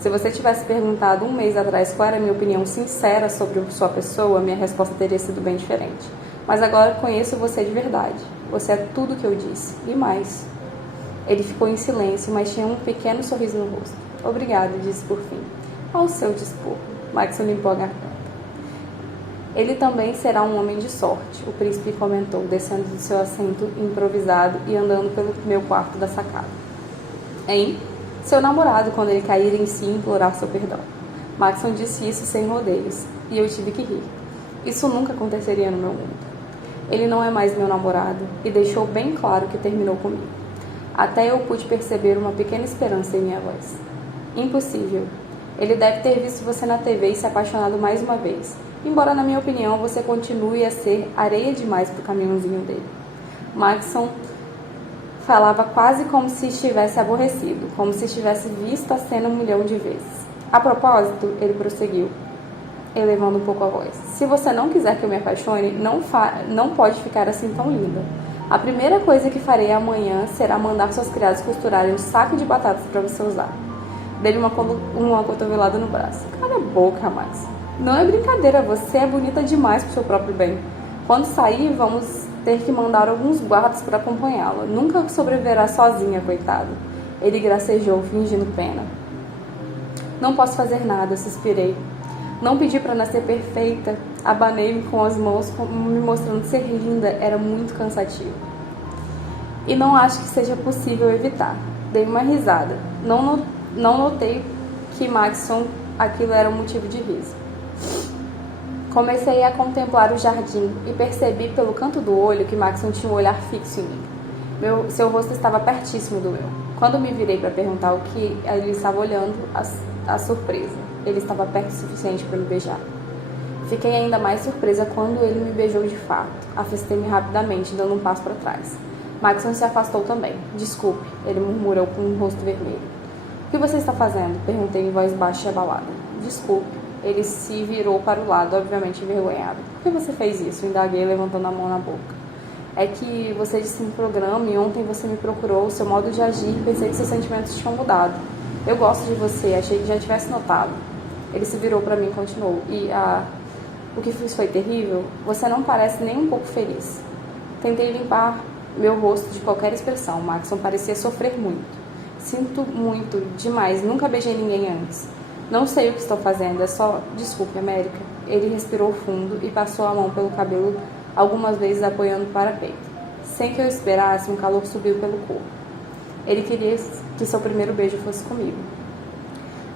Se você tivesse perguntado um mês atrás qual era a minha opinião sincera sobre sua pessoa, minha resposta teria sido bem diferente. Mas agora conheço você de verdade. Você é tudo o que eu disse. E mais. Ele ficou em silêncio, mas tinha um pequeno sorriso no rosto. Obrigada, disse por fim. Ao seu dispor. Max limpou a garganta. Ele também será um homem de sorte, o príncipe comentou, descendo do seu assento improvisado e andando pelo meu quarto da sacada. Hein? Seu namorado, quando ele cair em si e implorar seu perdão. Maxon disse isso sem rodeios, e eu tive que rir. Isso nunca aconteceria no meu mundo. Ele não é mais meu namorado, e deixou bem claro que terminou comigo. Até eu pude perceber uma pequena esperança em minha voz. Impossível. Ele deve ter visto você na TV e se apaixonado mais uma vez. Embora, na minha opinião, você continue a ser areia demais para o caminhãozinho dele. Maxon falava quase como se estivesse aborrecido, como se estivesse visto a cena 1.000.000 de vezes. A propósito, ele prosseguiu, elevando um pouco a voz. Se você não quiser que eu me apaixone, não pode ficar assim tão linda. A primeira coisa que farei amanhã será mandar seus criados costurarem um saco de batatas para você usar. Dei-lhe uma cotovelada no braço. Cala a boca, Max. Não é brincadeira, você é bonita demais pro seu próprio bem. Quando sair, vamos ter que mandar alguns guardas para acompanhá-la. Nunca sobreviverá sozinha, coitado. Ele gracejou, fingindo pena. Não posso fazer nada, suspirei. Não pedi para nascer perfeita. Abanei-me com as mãos, me mostrando ser linda. Era muito cansativo. E não acho que seja possível evitar. Dei uma risada. Não notei que Maxon aquilo era um motivo de riso. Comecei a contemplar o jardim e percebi pelo canto do olho que Maxon tinha um olhar fixo em mim. Seu rosto estava pertíssimo do meu. Quando me virei para perguntar o que ele estava olhando, a surpresa. Ele estava perto o suficiente para me beijar. Fiquei ainda mais surpresa quando ele me beijou de fato. Afastei-me rapidamente, dando um passo para trás. Maxon se afastou também. Desculpe, ele murmurou com um rosto vermelho. O que você está fazendo? Perguntei em voz baixa e abalada. Desculpe. Ele se virou para o lado, obviamente envergonhado. Por que você fez isso? Indaguei, levantando a mão na boca. É que você disse no programa e ontem você me procurou, seu modo de agir, pensei que seus sentimentos tinham mudado. Eu gosto de você, achei que já tivesse notado. Ele se virou para mim e continuou. O que fiz foi terrível? Você não parece nem um pouco feliz. Tentei limpar meu rosto de qualquer expressão. Maxon parecia sofrer muito. Sinto muito, demais, nunca beijei ninguém antes. Não sei o que estou fazendo, é só... Desculpe, América. Ele respirou fundo e passou a mão pelo cabelo algumas vezes apoiando o parapeito. Sem que eu esperasse, um calor subiu pelo corpo. Ele queria que seu primeiro beijo fosse comigo.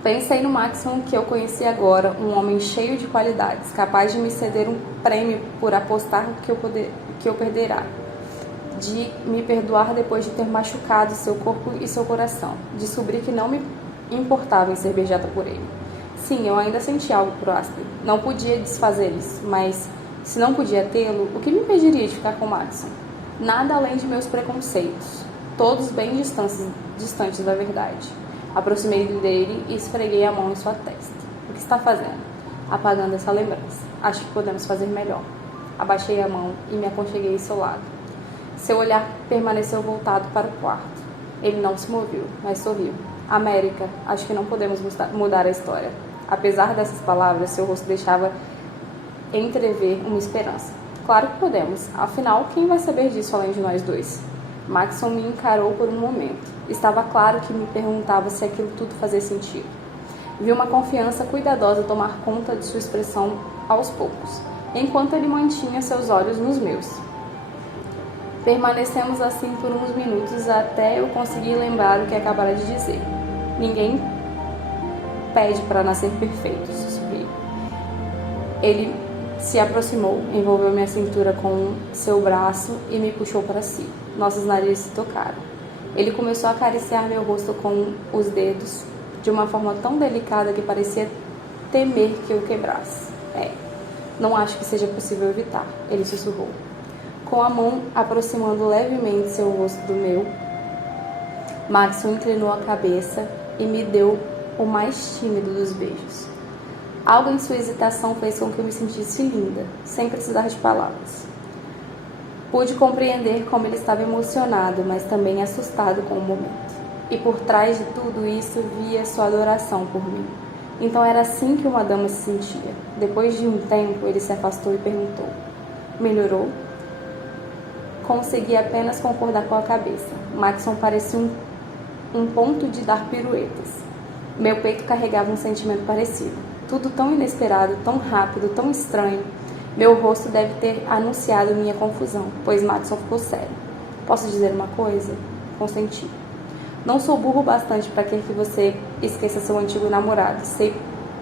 Pensei no Maxon que eu conheci agora, um homem cheio de qualidades, capaz de me ceder um prêmio por apostar que eu perderá, de me perdoar depois de ter machucado seu corpo e seu coração. Descobri que não me importava em ser beijada por ele. Sim, eu ainda sentia algo por Ashley. Não podia desfazer isso, mas se não podia tê-lo, o que me impediria de ficar com Maxon? Nada além de meus preconceitos, todos bem distantes da verdade. Aproximei dele e esfreguei a mão em sua testa. O que está fazendo? Apagando essa lembrança. Acho que podemos fazer melhor. Abaixei a mão e me aconcheguei ao seu lado. Seu olhar permaneceu voltado para o quarto. Ele não se moveu, mas sorriu. América, acho que não podemos mudar a história. Apesar dessas palavras, seu rosto deixava entrever uma esperança. Claro que podemos. Afinal, quem vai saber disso além de nós dois? Maxon me encarou por um momento. Estava claro que me perguntava se aquilo tudo fazia sentido. Vi uma confiança cuidadosa tomar conta de sua expressão aos poucos, enquanto ele mantinha seus olhos nos meus. Permanecemos assim por uns minutos até eu conseguir lembrar o que acabara de dizer. Ninguém pede para nascer perfeito, sussurrei. Ele se aproximou, envolveu minha cintura com seu braço e me puxou para si. Nossos narizes se tocaram. Ele começou a acariciar meu rosto com os dedos de uma forma tão delicada que parecia temer que eu quebrasse. Não acho que seja possível evitar, ele sussurrou. Com a mão aproximando levemente seu rosto do meu, Maxon inclinou a cabeça e me deu o mais tímido dos beijos. Algo em sua hesitação fez com que eu me sentisse linda, sem precisar de palavras. Pude compreender como ele estava emocionado, mas também assustado com o momento. E por trás de tudo isso via sua adoração por mim. Então era assim que uma dama se sentia. Depois de um tempo, ele se afastou e perguntou: melhorou? Consegui apenas concordar com a cabeça. Maxon parecia um ponto de dar piruetas. Meu peito carregava um sentimento parecido. Tudo tão inesperado, tão rápido, tão estranho. Meu rosto deve ter anunciado minha confusão, pois Maxon ficou sério. Posso dizer uma coisa? Consenti. Não sou burro bastante para querer que você esqueça seu antigo namorado. Sei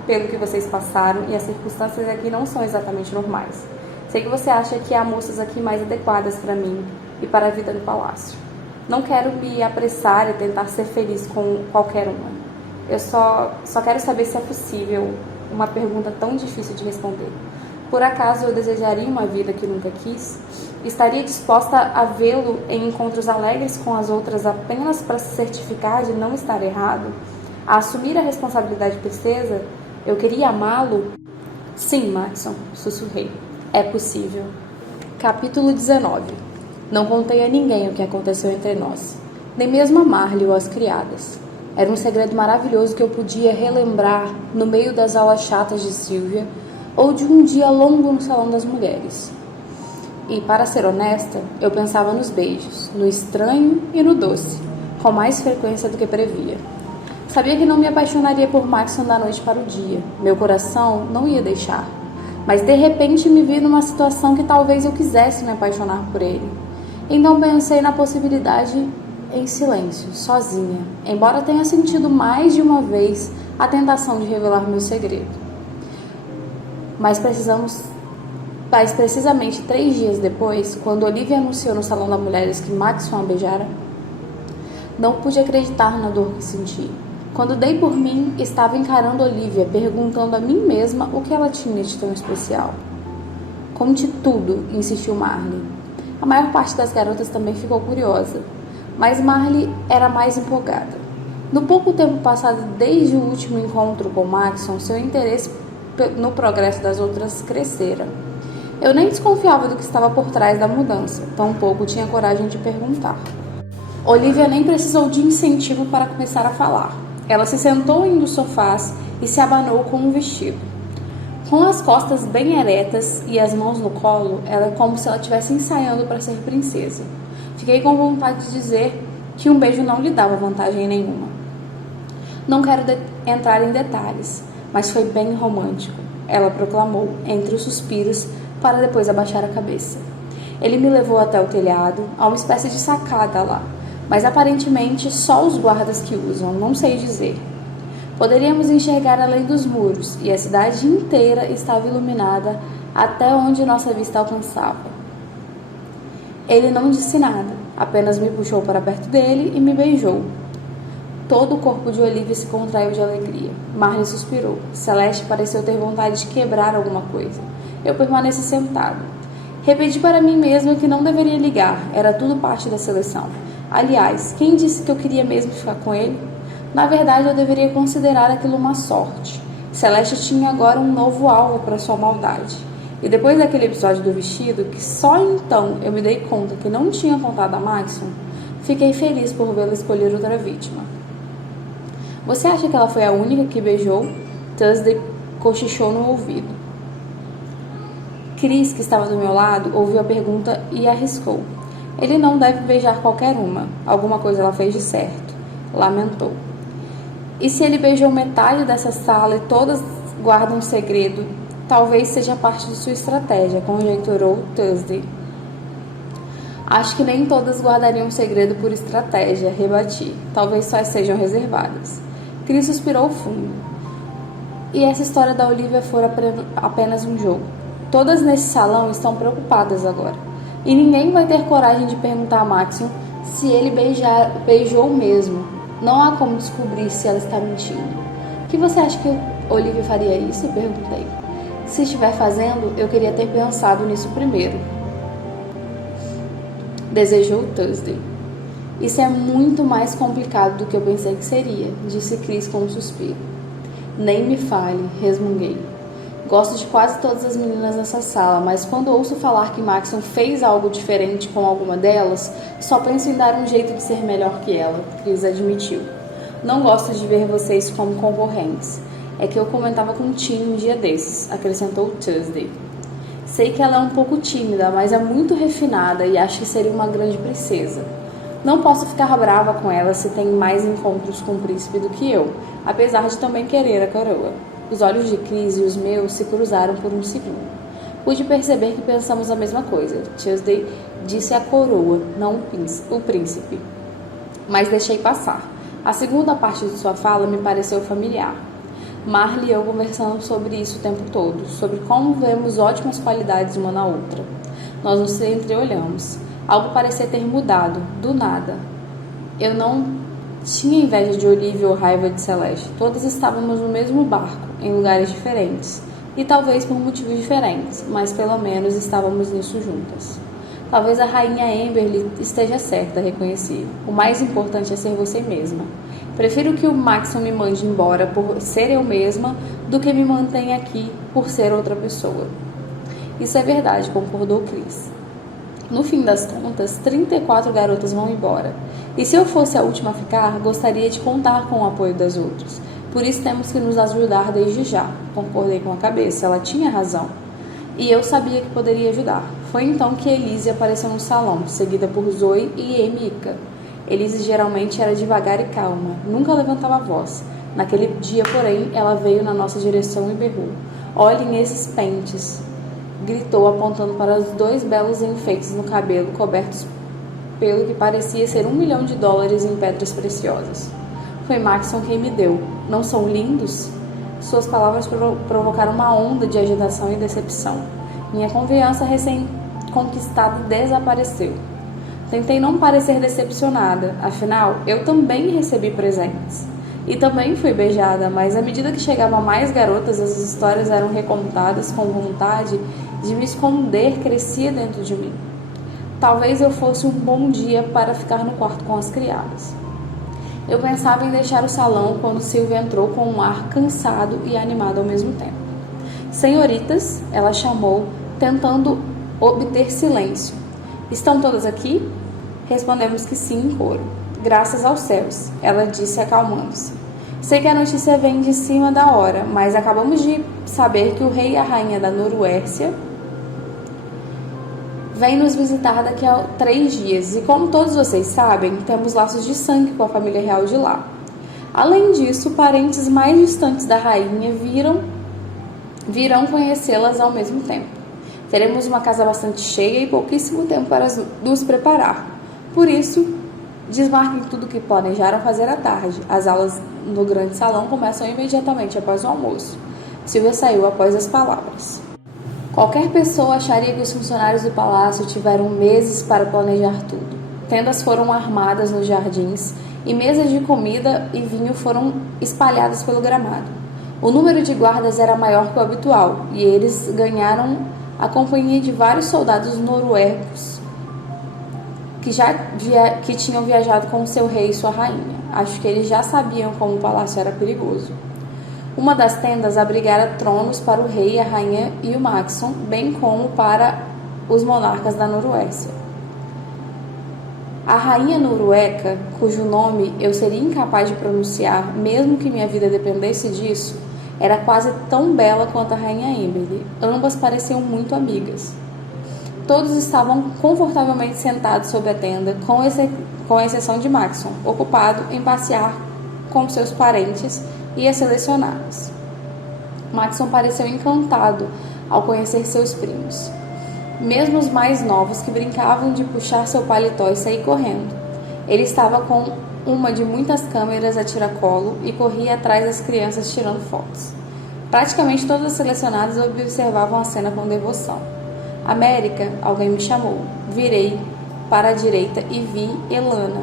pelo que vocês passaram e as circunstâncias aqui não são exatamente normais. Sei que você acha que há moças aqui mais adequadas para mim e para a vida no palácio. Não quero me apressar e tentar ser feliz com qualquer uma. Eu só quero saber se é possível uma pergunta tão difícil de responder. Por acaso eu desejaria uma vida que nunca quis? Estaria disposta a vê-lo em encontros alegres com as outras apenas para se certificar de não estar errado? A assumir a responsabilidade de princesa? Eu queria amá-lo? Sim, Maxon, sussurrei. É possível. Capítulo 19. Não contei a ninguém o que aconteceu entre nós, nem mesmo a Marley ou as criadas. Era um segredo maravilhoso que eu podia relembrar no meio das aulas chatas de Sylvia ou de um dia longo no Salão das Mulheres. E, para ser honesta, eu pensava nos beijos, no estranho e no doce, com mais frequência do que previa. Sabia que não me apaixonaria por Maxon da noite para o dia. Meu coração não ia deixar. Mas, de repente, me vi numa situação que talvez eu quisesse me apaixonar por ele. Então pensei na possibilidade em silêncio, sozinha, embora tenha sentido mais de uma vez a tentação de revelar meu segredo. Mas precisamente 3 dias depois, quando Olivia anunciou no Salão das Mulheres que Maxon a beijara, não pude acreditar na dor que senti. Quando dei por mim, estava encarando Olivia, perguntando a mim mesma o que ela tinha de tão especial. Conte tudo, insistiu Marley. A maior parte das garotas também ficou curiosa, mas Marley era mais empolgada. No pouco tempo passado desde o último encontro com Maxon, seu interesse no progresso das outras crescera. Eu nem desconfiava do que estava por trás da mudança, tampouco tinha coragem de perguntar. Olivia nem precisou de incentivo para começar a falar. Ela se sentou em um dos sofás e se abanou com um vestido. Com as costas bem eretas e as mãos no colo, era como se ela estivesse ensaiando para ser princesa. Fiquei com vontade de dizer que um beijo não lhe dava vantagem nenhuma. Não quero entrar em detalhes, mas foi bem romântico, ela proclamou, entre os suspiros, para depois abaixar a cabeça. Ele me levou até o telhado, a uma espécie de sacada lá, mas aparentemente só os guardas que usam, não sei dizer. Poderíamos enxergar além dos muros, e a cidade inteira estava iluminada até onde nossa vista alcançava. Ele não disse nada, apenas me puxou para perto dele e me beijou. Todo o corpo de Olivia se contraiu de alegria. Marley suspirou. Celeste pareceu ter vontade de quebrar alguma coisa. Eu permaneci sentado. Repeti para mim mesma que não deveria ligar, era tudo parte da seleção. Aliás, quem disse que eu queria mesmo ficar com ele? Na verdade, eu deveria considerar aquilo uma sorte. Celeste tinha agora um novo alvo para sua maldade. E depois daquele episódio do vestido, que só então eu me dei conta que não tinha contado a Maxon, fiquei feliz por vê-la escolher outra vítima. Você acha que ela foi a única que beijou? Thursday cochichou no ouvido. Chris, que estava do meu lado, ouviu a pergunta e arriscou. Ele não deve beijar qualquer uma. Alguma coisa ela fez de certo. Lamentou. E se ele beijou metade dessa sala e todas guardam um segredo, talvez seja parte de sua estratégia, conjecturou Thursday. Acho que nem todas guardariam um segredo por estratégia, rebati. Talvez só sejam reservadas. Chris suspirou fundo. E essa história da Olivia fora apenas um jogo. Todas nesse salão estão preocupadas agora. E ninguém vai ter coragem de perguntar a Maxon se ele beijou mesmo. Não há como descobrir se ela está mentindo. O que você acha que Olivia faria isso? Perguntei. Se estiver fazendo, eu queria ter pensado nisso primeiro. Desejou Thursday. Isso é muito mais complicado do que eu pensei que seria, disse Chris com um suspiro. Nem me fale, resmunguei. Gosto de quase todas as meninas nessa sala, mas quando ouço falar que Maxon fez algo diferente com alguma delas, só penso em dar um jeito de ser melhor que ela, Chris admitiu. Não gosto de ver vocês como concorrentes. É que eu comentava com Tim um dia desses, acrescentou Tuesday. Sei que ela é um pouco tímida, mas é muito refinada e acho que seria uma grande princesa. Não posso ficar brava com ela se tem mais encontros com o príncipe do que eu, apesar de também querer a coroa. Os olhos de Chris e os meus se cruzaram por um segundo. Pude perceber que pensamos a mesma coisa. Tuesday disse a coroa, não o príncipe. Mas deixei passar. A segunda parte de sua fala me pareceu familiar. Marley e eu conversamos sobre isso o tempo todo, sobre como vemos ótimas qualidades uma na outra. Nós nos entreolhamos. Algo parecia ter mudado, do nada. Eu não tinha inveja de Olivia ou raiva de Celeste. Todas estávamos no mesmo barco, em lugares diferentes. E talvez por motivos diferentes, mas pelo menos estávamos nisso juntas. Talvez a rainha Amberly esteja certa, reconheci. O mais importante é ser você mesma. Prefiro que o Maxon me mande embora por ser eu mesma do que me mantenha aqui por ser outra pessoa. Isso é verdade, concordou Chris. No fim das contas, 34 garotas vão embora. E se eu fosse a última a ficar, gostaria de contar com o apoio das outras. Por isso temos que nos ajudar desde já. Concordei com a cabeça, ela tinha razão. E eu sabia que poderia ajudar. Foi então que Elise apareceu no salão, seguida por Zoe e Emika. Elise geralmente era devagar e calma, nunca levantava a voz. Naquele dia, porém, ela veio na nossa direção e berrou. Olhem esses pentes! Gritou apontando para os 2 belos enfeites no cabelo cobertos pelo que parecia ser $1 milhão em pedras preciosas. Foi Maxon quem me deu. Não são lindos? Suas palavras provocaram uma onda de agitação e decepção. Minha confiança recém-conquistada desapareceu. Tentei não parecer decepcionada, afinal, eu também recebi presentes. E também fui beijada, mas à medida que chegavam mais garotas, as histórias eram recontadas com vontade de me esconder crescia dentro de mim. Talvez eu fosse um bom dia para ficar no quarto com as criadas. Eu pensava em deixar o salão quando Sylvia entrou com um ar cansado e animado ao mesmo tempo. Senhoritas, ela chamou, tentando obter silêncio. Estão todas aqui? Respondemos que sim em coro. Graças aos céus, ela disse acalmando-se. Sei que a notícia vem de cima da hora, mas acabamos de saber que o rei e a rainha da Noruércia vêm nos visitar daqui a 3 dias. E como todos vocês sabem, temos laços de sangue com a família real de lá. Além disso, parentes mais distantes da rainha virão conhecê-las ao mesmo tempo. Teremos uma casa bastante cheia e pouquíssimo tempo para nos preparar. Por isso, desmarquem tudo que planejaram fazer à tarde. As aulas no grande salão começam imediatamente após o almoço. Sylvia saiu após as palavras. Qualquer pessoa acharia que os funcionários do palácio tiveram meses para planejar tudo. Tendas foram armadas nos jardins e mesas de comida e vinho foram espalhadas pelo gramado. O número de guardas era maior que o habitual e eles ganharam a companhia de vários soldados noruegos que tinham viajado com seu rei e sua rainha. Acho que eles já sabiam como o palácio era perigoso. Uma das tendas abrigara tronos para o rei, a rainha e o Maxon, bem como para os monarcas da Noruécia. A rainha norueca, cujo nome eu seria incapaz de pronunciar, mesmo que minha vida dependesse disso, era quase tão bela quanto a rainha Amberly. Ambas pareciam muito amigas. Todos estavam confortavelmente sentados sob a tenda, com exceção de Maxon, ocupado em passear com seus parentes e as selecionadas. Maxon pareceu encantado ao conhecer seus primos, mesmo os mais novos que brincavam de puxar seu paletó e sair correndo. Ele estava com uma de muitas câmeras a tiracolo e corria atrás das crianças tirando fotos. Praticamente todas as selecionadas observavam a cena com devoção. América, alguém me chamou. Virei para a direita e vi Elana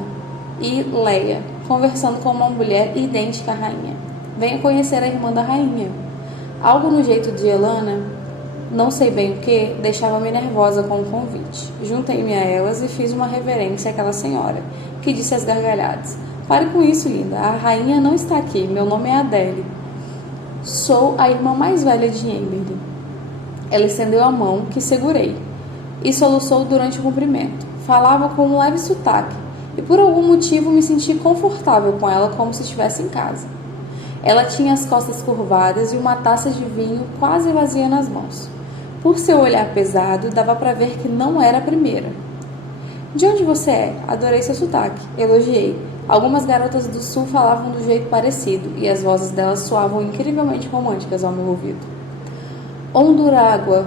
e Leia conversando com uma mulher idêntica à rainha. Venha conhecer a irmã da rainha. Algo no jeito de Elana, não sei bem o que, deixava-me nervosa com o convite. Juntei-me a elas e fiz uma reverência àquela senhora, que disse às gargalhadas: Pare com isso, linda. A rainha não está aqui. Meu nome é Adele. Sou a irmã mais velha de Emily. Ela estendeu a mão, que segurei, e soluçou durante o cumprimento. Falava com um leve sotaque, e por algum motivo me senti confortável com ela como se estivesse em casa. Ela tinha as costas curvadas e uma taça de vinho quase vazia nas mãos. Por seu olhar pesado, dava para ver que não era a primeira. De onde você é? Adorei seu sotaque. Elogiei. Algumas garotas do sul falavam do jeito parecido, e as vozes delas soavam incrivelmente românticas ao meu ouvido. Hondurágua,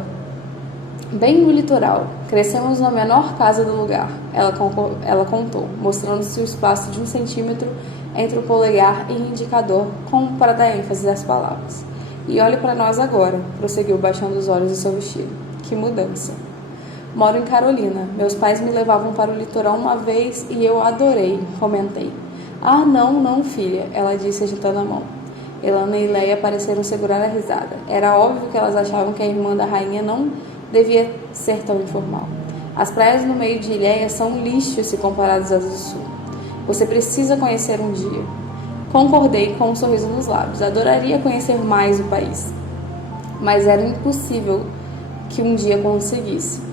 bem no litoral. Crescemos na menor casa do lugar, ela contou, mostrando-se o espaço de 1 centímetro entre o polegar e o indicador, como para dar ênfase às palavras. E olhe para nós agora, prosseguiu baixando os olhos do seu vestido. Que mudança. Moro em Carolina. Meus pais me levavam para o litoral uma vez e eu adorei, comentei. Ah, não, filha, ela disse agitando a mão. Elana e Leia pareceram segurar a risada. Era óbvio que elas achavam que a irmã da rainha não devia ser tão informal. As praias no meio de Ilhéia são um lixo se comparadas às do sul. Você precisa conhecer um dia. Concordei com um sorriso nos lábios. Adoraria conhecer mais o país. Mas era impossível que um dia conseguisse.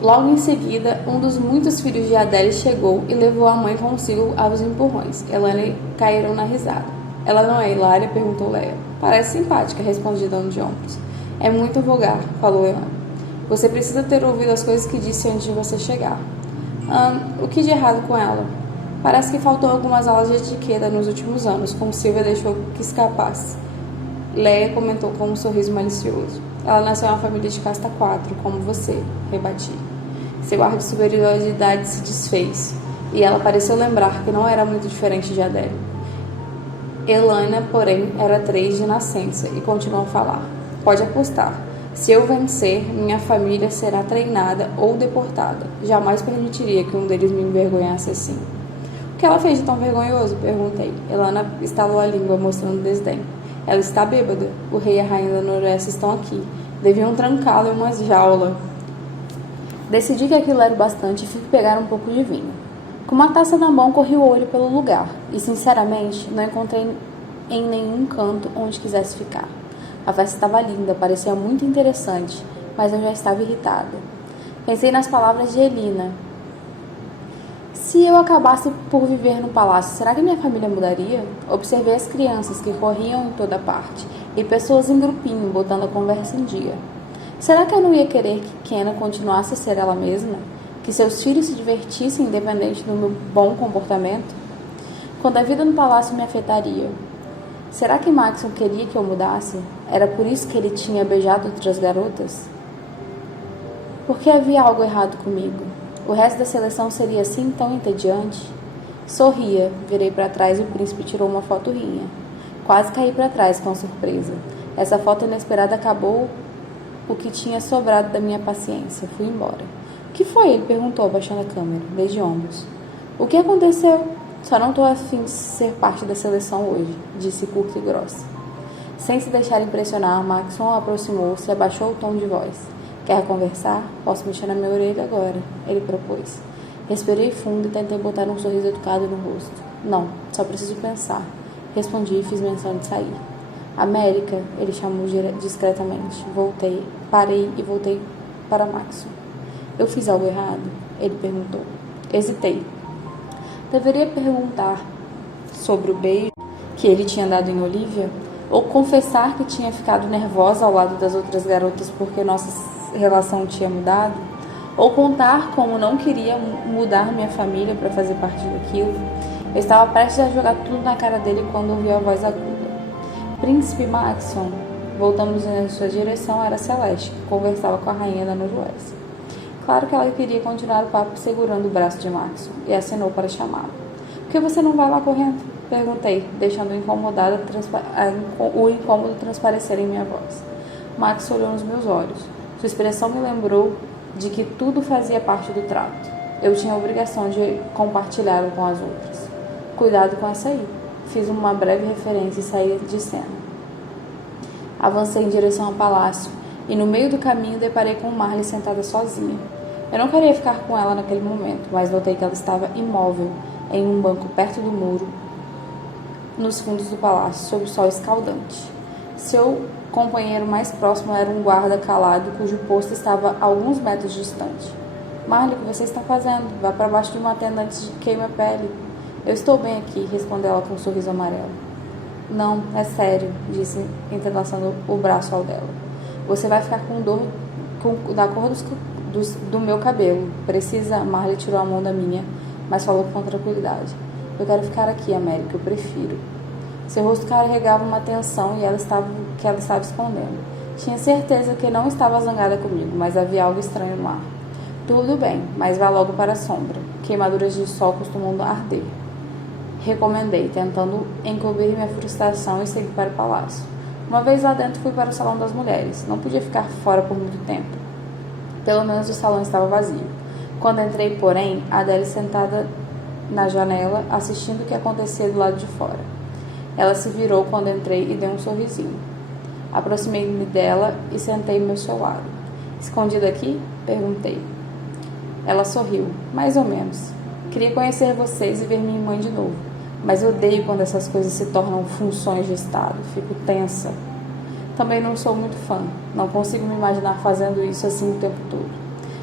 Logo em seguida, um dos muitos filhos de Adele chegou e levou a mãe consigo aos empurrões. Elana e caíram na risada. Ela não é hilária? Perguntou Leia. Parece simpática, respondi dando de ombros. É muito vulgar, falou Elana. Você precisa ter ouvido as coisas que disse antes de você chegar. O que de errado com ela? Parece que faltou algumas aulas de etiqueta nos últimos anos, como Silvia deixou que escapasse. Leia comentou com um sorriso malicioso. Ela nasceu em uma família de casta 4, como você, rebati. Seu ar de superioridade se desfez, e ela pareceu lembrar que não era muito diferente de Adele. Elana, porém, era 3 de nascença, e continuou a falar. Pode apostar. Se eu vencer, minha família será treinada ou deportada. Jamais permitiria que um deles me envergonhasse assim. O que ela fez de tão vergonhoso? Perguntei. Elana estalou a língua, mostrando desdém. Ela está bêbada. O rei e a rainha da Noroeste estão aqui. Deviam trancá-la em uma jaula. Decidi que aquilo era o bastante e fui pegar um pouco de vinho. Com uma taça na mão, corri o olho pelo lugar. E, sinceramente, não encontrei em nenhum canto onde quisesse ficar. A festa estava linda, parecia muito interessante, mas eu já estava irritada. Pensei nas palavras de Elina. Se eu acabasse por viver no palácio, será que minha família mudaria? Observei as crianças que corriam em toda parte e pessoas em grupinho botando a conversa em dia. Será que eu não ia querer que Kenna continuasse a ser ela mesma? Que seus filhos se divertissem independente do meu bom comportamento? Quando a vida no palácio me afetaria? Será que Maxon queria que eu mudasse? Era por isso que ele tinha beijado outras garotas? Por que havia algo errado comigo? O resto da seleção seria assim tão entediante? Sorria, virei para trás e o príncipe tirou uma foto rinha. Quase caí para trás com surpresa. Essa foto inesperada acabou o que tinha sobrado da minha paciência. Fui embora. O que foi? Ele perguntou, abaixando a câmera, desde ombros. O que aconteceu? Só não estou a fim de ser parte da seleção hoje, disse curta e grossa. Sem se deixar impressionar, Maxon aproximou-se e abaixou o tom de voz. Quer conversar? Posso mexer na minha orelha agora, ele propôs. Respirei fundo e tentei botar um sorriso educado no rosto. Não, só preciso pensar. Respondi e fiz menção de sair. América, ele chamou discretamente. Parei e voltei para Maxon. Eu fiz algo errado? Ele perguntou. Hesitei. Deveria perguntar sobre o beijo que ele tinha dado em Olivia? Ou confessar que tinha ficado nervosa ao lado das outras garotas porque nossa relação tinha mudado? Ou contar como não queria mudar minha família para fazer parte daquilo? Eu estava prestes a jogar tudo na cara dele quando ouvi a voz aguda. Príncipe Maxon. Voltamos em sua direção, era Celeste, que conversava com a rainha da Noroeste. Claro que ela queria continuar o papo segurando o braço de Maxon, e acenou para chamá-lo. Por que você não vai lá correndo? Perguntei, deixando o incômodo transparecer em minha voz. Max olhou nos meus olhos. Sua expressão me lembrou de que tudo fazia parte do trato. Eu tinha a obrigação de compartilhá-lo com as outras. Cuidado com essa aí. Fiz uma breve referência e saí de cena. Avancei em direção ao palácio e no meio do caminho deparei com Marley sentada sozinha. Eu não queria ficar com ela naquele momento, mas notei que ela estava imóvel em um banco perto do muro nos fundos do palácio, sob o sol escaldante. Seu companheiro mais próximo era um guarda calado, cujo posto estava a alguns metros distante. Marley, o que você está fazendo? Vá para baixo de uma tenda antes de queimar a pele. Eu estou bem aqui, respondeu ela com um sorriso amarelo. Não, é sério, disse, entrelaçando o braço ao dela. Você vai ficar com dor da cor do meu cabelo. Precisa? Marley tirou a mão da minha, mas falou com tranquilidade. Eu quero ficar aqui, América, eu prefiro. Seu rosto carregava uma tensão que ela estava escondendo. Tinha certeza que não estava zangada comigo, mas havia algo estranho no ar. Tudo bem, mas vá logo para a sombra. Queimaduras de sol costumam arder. Recomendei, tentando encobrir minha frustração e seguir para o palácio. Uma vez lá dentro, fui para o salão das mulheres. Não podia ficar fora por muito tempo. Pelo menos o salão estava vazio. Quando entrei, porém, Adele sentada na janela, assistindo o que acontecia do lado de fora. Ela se virou quando entrei e deu um sorrisinho. Aproximei-me dela e sentei-me ao seu lado. Escondida aqui? Perguntei. Ela sorriu, mais ou menos. Queria conhecer vocês e ver minha mãe de novo, mas odeio quando essas coisas se tornam funções de Estado. Fico tensa. Também não sou muito fã. Não consigo me imaginar fazendo isso assim o tempo todo.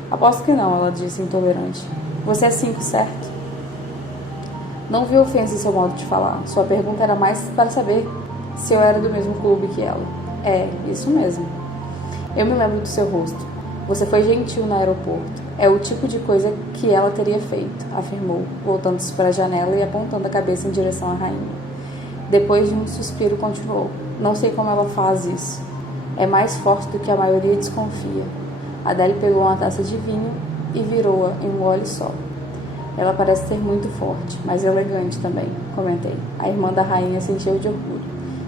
Aposto que não, ela disse intolerante. Você é 5, certo? Não vi ofensa em seu modo de falar. Sua pergunta era mais para saber se eu era do mesmo clube que ela. É, isso mesmo. Eu me lembro do seu rosto. Você foi gentil no aeroporto. É o tipo de coisa que ela teria feito, afirmou, voltando-se para a janela e apontando a cabeça em direção à rainha. Depois de um suspiro, continuou. Não sei como ela faz isso. É mais forte do que a maioria desconfia. Adele pegou uma taça de vinho e virou-a em um gole só. Ela parece ser muito forte, mas elegante também, comentei. A irmã da rainha se encheu de orgulho.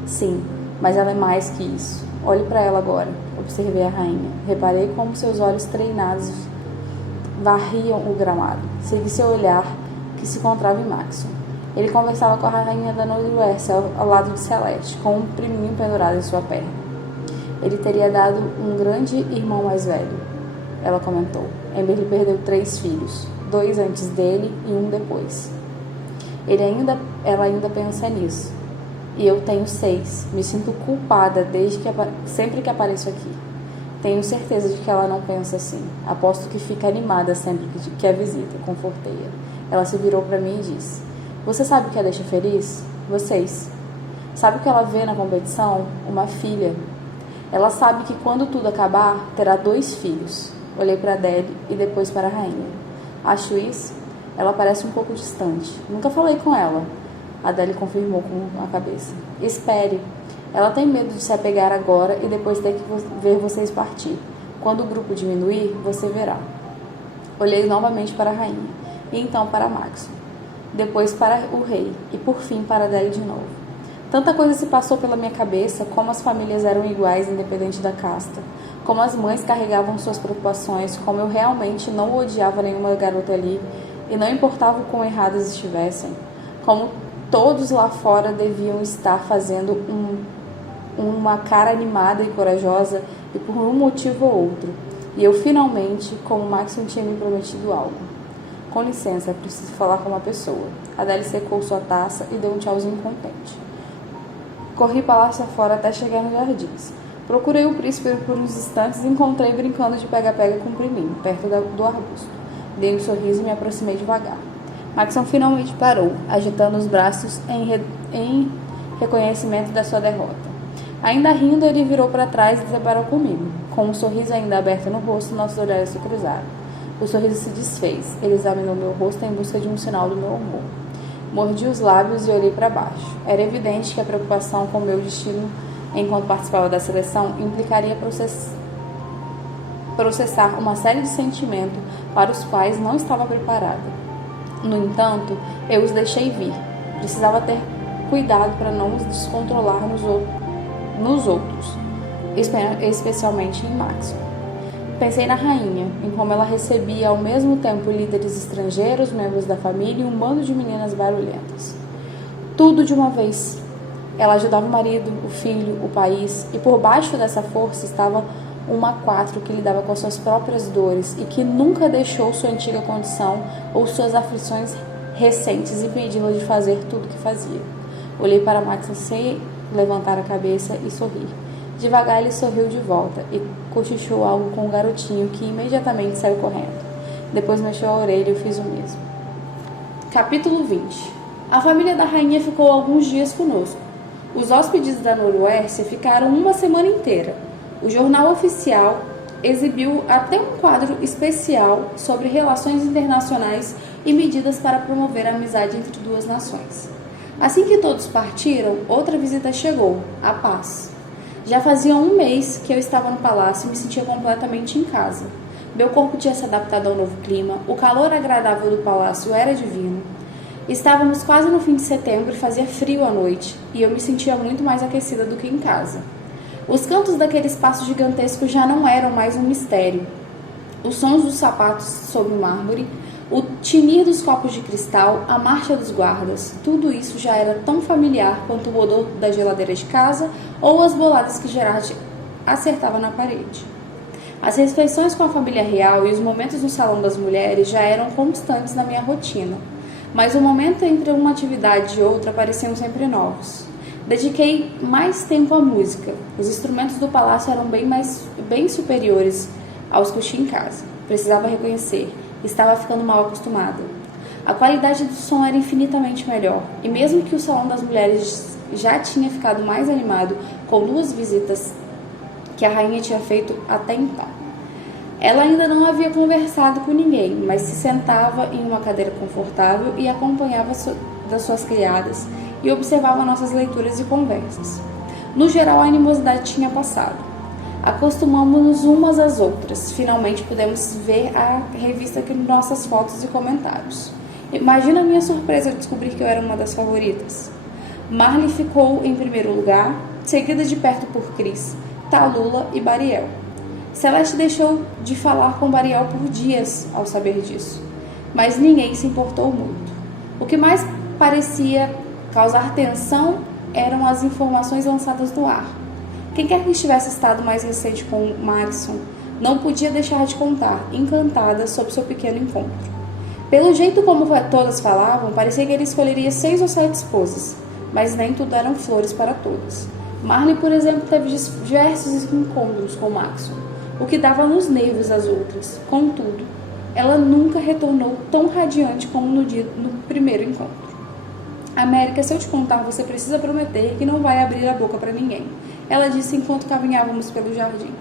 Sim, mas ela é mais que isso. Olhe para ela agora, observei a rainha. Reparei como seus olhos treinados varriam o gramado. Segui seu olhar, que se encontrava em Maxon. Ele conversava com a rainha da Noroeste ao lado de Celeste, com um priminho pendurado em sua perna. Ele teria dado um grande irmão mais velho, ela comentou. Emberly perdeu 3 filhos, 2 antes dele e 1 depois. Ela ainda pensa nisso. E eu tenho 6. Me sinto culpada sempre que apareço aqui. Tenho certeza de que ela não pensa assim. Aposto que fica animada sempre que a visita, confortei-a. Ela se virou para mim e disse: Você sabe o que a deixa feliz? Vocês. Sabe o que ela vê na competição? Uma filha. Ela sabe que quando tudo acabar, terá 2 filhos. Olhei para Adele e depois para a rainha. Acho isso? Ela parece um pouco distante. Nunca falei com ela. Adele confirmou com a cabeça. Espere. Ela tem medo de se apegar agora e depois ter que ver vocês partir. Quando o grupo diminuir, você verá. Olhei novamente para a rainha, e então para Maxon. Depois para o rei, e por fim para Adele de novo. Tanta coisa se passou pela minha cabeça, como as famílias eram iguais, independente da casta. Como as mães carregavam suas preocupações, como eu realmente não odiava nenhuma garota ali, e não importava o quão erradas estivessem. Como todos lá fora deviam estar fazendo uma cara animada e corajosa e por um motivo ou outro. E eu finalmente, como Maxon tinha me prometido algo. Com licença, preciso falar com uma pessoa. Adele secou sua taça e deu um tchauzinho contente. Corri palácio afora até chegar nos jardins. Procurei o príncipe por uns instantes e encontrei brincando de pega-pega com o priminho, perto do arbusto. Dei um sorriso e me aproximei devagar. Maxon finalmente parou, agitando os braços em reconhecimento da sua derrota. Ainda rindo, ele virou para trás e se deparou comigo. Com um sorriso ainda aberto no rosto, nossos olhares se cruzaram. O sorriso se desfez. Ele examinou meu rosto em busca de um sinal do meu humor. Mordi os lábios e olhei para baixo. Era evidente que a preocupação com o meu destino enquanto participava da seleção implicaria processar uma série de sentimentos para os quais não estava preparada. No entanto, eu os deixei vir. Precisava ter cuidado para não os descontrolar nos outros, especialmente em Maxon. Pensei na rainha, em como ela recebia ao mesmo tempo líderes estrangeiros, membros da família e um bando de meninas barulhentas. Tudo de uma vez. Ela ajudava o marido, o filho, o país, e por baixo dessa força estava uma 4 que lidava com as suas próprias dores e que nunca deixou sua antiga condição ou suas aflições recentes impedi-la de fazer tudo o que fazia. Olhei para Max sem levantar a cabeça e sorrir. Devagar ele sorriu de volta e cochichou algo com o garotinho, que imediatamente saiu correndo. Depois mexeu a orelha e eu fiz o mesmo. Capítulo 20. A família da rainha ficou alguns dias conosco. Os hóspedes da Noruécia ficaram uma semana inteira. O jornal oficial exibiu até um quadro especial sobre relações internacionais e medidas para promover a amizade entre duas nações. Assim que todos partiram, outra visita chegou, a paz. Já fazia um mês que eu estava no palácio e me sentia completamente em casa. Meu corpo tinha se adaptado ao novo clima, o calor agradável do palácio era divino. Estávamos quase no fim de setembro e fazia frio à noite, e eu me sentia muito mais aquecida do que em casa. Os cantos daquele espaço gigantesco já não eram mais um mistério. Os sons dos sapatos sobre o mármore, o tinir dos copos de cristal, a marcha dos guardas, tudo isso já era tão familiar quanto o odor da geladeira de casa ou as boladas que Gerard acertava na parede. As refeições com a família real e os momentos no Salão das Mulheres já eram constantes na minha rotina, mas o momento entre uma atividade e outra pareciam sempre novos. Dediquei mais tempo à música. Os instrumentos do palácio eram bem superiores aos que eu tinha em casa. Precisava reconhecer. Estava ficando mal acostumada. A qualidade do som era infinitamente melhor, e mesmo que o Salão das Mulheres já tinha ficado mais animado com 2 visitas que a rainha tinha feito até então. Ela ainda não havia conversado com ninguém, mas se sentava em uma cadeira confortável e acompanhava das suas criadas e observava nossas leituras e conversas. No geral, a animosidade tinha passado. Acostumamos-nos umas às outras. Finalmente pudemos ver a revista com nossas fotos e comentários. Imagina a minha surpresa ao descobrir que eu era uma das favoritas. Marley ficou em primeiro lugar, seguida de perto por Chris, Tallulah e Bariel. Celeste deixou de falar com Bariel por dias ao saber disso, mas ninguém se importou muito. O que mais parecia causar tensão eram as informações lançadas no ar. Quem quer que tivesse estado mais recente com Maxon não podia deixar de contar, encantada sobre seu pequeno encontro. Pelo jeito como todas falavam, parecia que ele escolheria 6 ou 7 esposas, mas nem tudo eram flores para todas. Marley, por exemplo, teve diversos encontros com Maxon, o que dava nos nervos às outras. Contudo, ela nunca retornou tão radiante como no primeiro encontro. América, se eu te contar, você precisa prometer que não vai abrir a boca para ninguém, ela disse enquanto caminhávamos pelo jardim.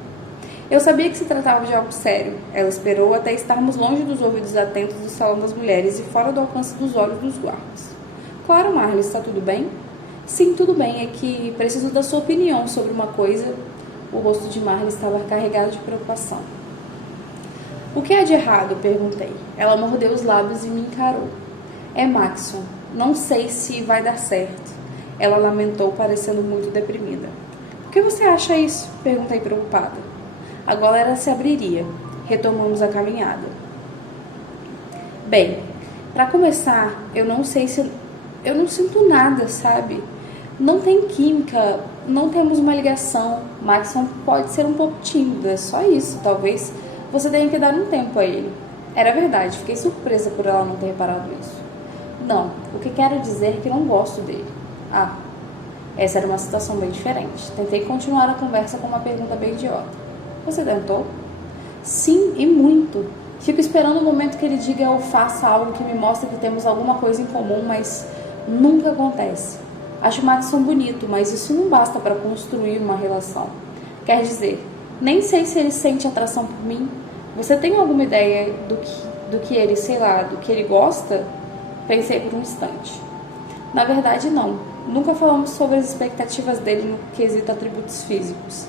Eu sabia que se tratava de algo sério. Ela esperou até estarmos longe dos ouvidos atentos do Salão das Mulheres e fora do alcance dos olhos dos guardas. Claro, Marley, está tudo bem? Sim, tudo bem, é que preciso da sua opinião sobre uma coisa. O rosto de Marley estava carregado de preocupação. O que há de errado? Perguntei. Ela mordeu os lábios e me encarou. É Maxon. Não sei se vai dar certo. Ela lamentou, parecendo muito deprimida. Por que você acha isso? Perguntei preocupada. Agora ela se abriria. Retomamos a caminhada. Bem, para começar, eu não sinto nada, sabe? Não tem química, não temos uma ligação. Maxon pode ser um pouco tímido, é só isso. Talvez você tenha que dar um tempo a ele. Era verdade, fiquei surpresa por ela não ter reparado isso. Não, o que quero dizer é que não gosto dele. Ah, essa era uma situação bem diferente. Tentei continuar a conversa com uma pergunta bem idiota. Você tentou? Sim, e muito. Fico esperando o momento que ele diga ou faça algo que me mostre que temos alguma coisa em comum, mas nunca acontece. Acho Maxon bonito, mas isso não basta para construir uma relação. Quer dizer, nem sei se ele sente atração por mim. Você tem alguma ideia do que ele, sei lá, do que ele gosta? Pensei por um instante. Na verdade, não. Nunca falamos sobre as expectativas dele no quesito atributos físicos.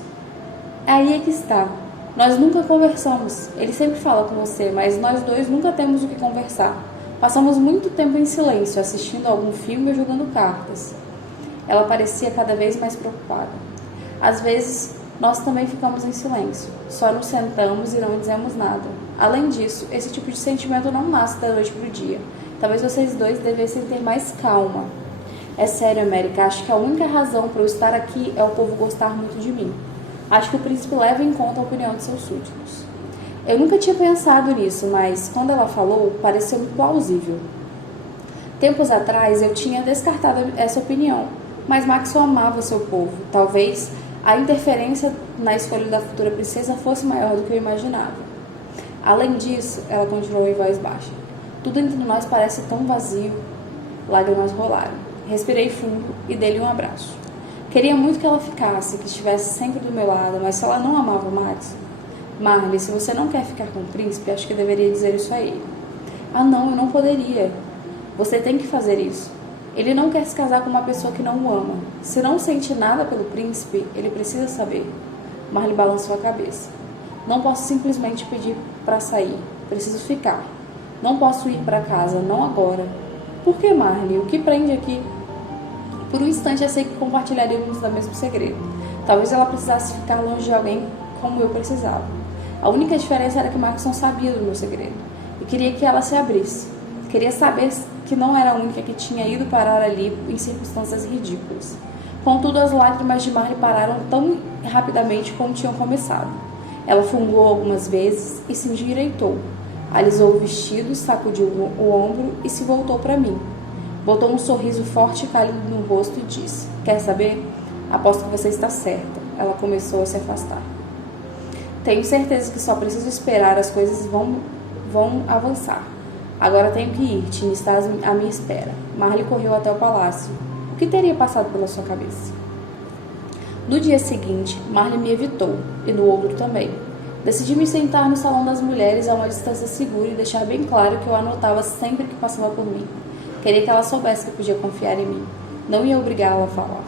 Aí é que está. Nós nunca conversamos. Ele sempre fala com você, mas nós dois nunca temos o que conversar. Passamos muito tempo em silêncio, assistindo a algum filme ou jogando cartas. Ela parecia cada vez mais preocupada. Às vezes, nós também ficamos em silêncio. Só nos sentamos e não dizemos nada. Além disso, esse tipo de sentimento não nasce da noite para o dia. Talvez vocês dois devessem ter mais calma. É sério, América, acho que a única razão para eu estar aqui é o povo gostar muito de mim. Acho que o príncipe leva em conta a opinião de seus súditos. Eu nunca tinha pensado nisso, mas quando ela falou, pareceu-me plausível. Tempos atrás eu tinha descartado essa opinião, mas Maxon amava seu povo. Talvez a interferência na escolha da futura princesa fosse maior do que eu imaginava. Além disso, ela continuou em voz baixa. Tudo entre nós parece tão vazio. Lágrimas rolaram. Respirei fundo e dei-lhe um abraço. Queria muito que ela ficasse, que estivesse sempre do meu lado, mas se ela não amava Max... Marley, se você não quer ficar com o príncipe, acho que deveria dizer isso a ele. Ah, não, eu não poderia. Você tem que fazer isso. Ele não quer se casar com uma pessoa que não o ama. Se não sente nada pelo príncipe, ele precisa saber. Marley balançou a cabeça. Não posso simplesmente pedir para sair. Preciso ficar. Não posso ir para casa, não agora. Por que, Marley? O que prende aqui? Por um instante achei que compartilharíamos o mesmo segredo. Talvez ela precisasse ficar longe de alguém como eu precisava. A única diferença era que Maxon sabia do meu segredo. E queria que ela se abrisse. Queria saber que não era a única que tinha ido parar ali em circunstâncias ridículas. Contudo, as lágrimas de Marley pararam tão rapidamente como tinham começado. Ela fungou algumas vezes e se endireitou. Alisou o vestido, sacudiu o ombro e se voltou para mim. Botou um sorriso forte e cálido no rosto e disse: Quer saber? Aposto que você está certa. Ela começou a se afastar. Tenho certeza que só preciso esperar, as coisas vão avançar. Agora tenho que ir, Tiny está à minha espera. Marley correu até o palácio. O que teria passado pela sua cabeça? No dia seguinte, Marley me evitou, e no outro também. Decidi me sentar no salão das mulheres a uma distância segura e deixar bem claro que eu anotava sempre que passava por mim. Queria que ela soubesse que podia confiar em mim. Não ia obrigá-la a falar.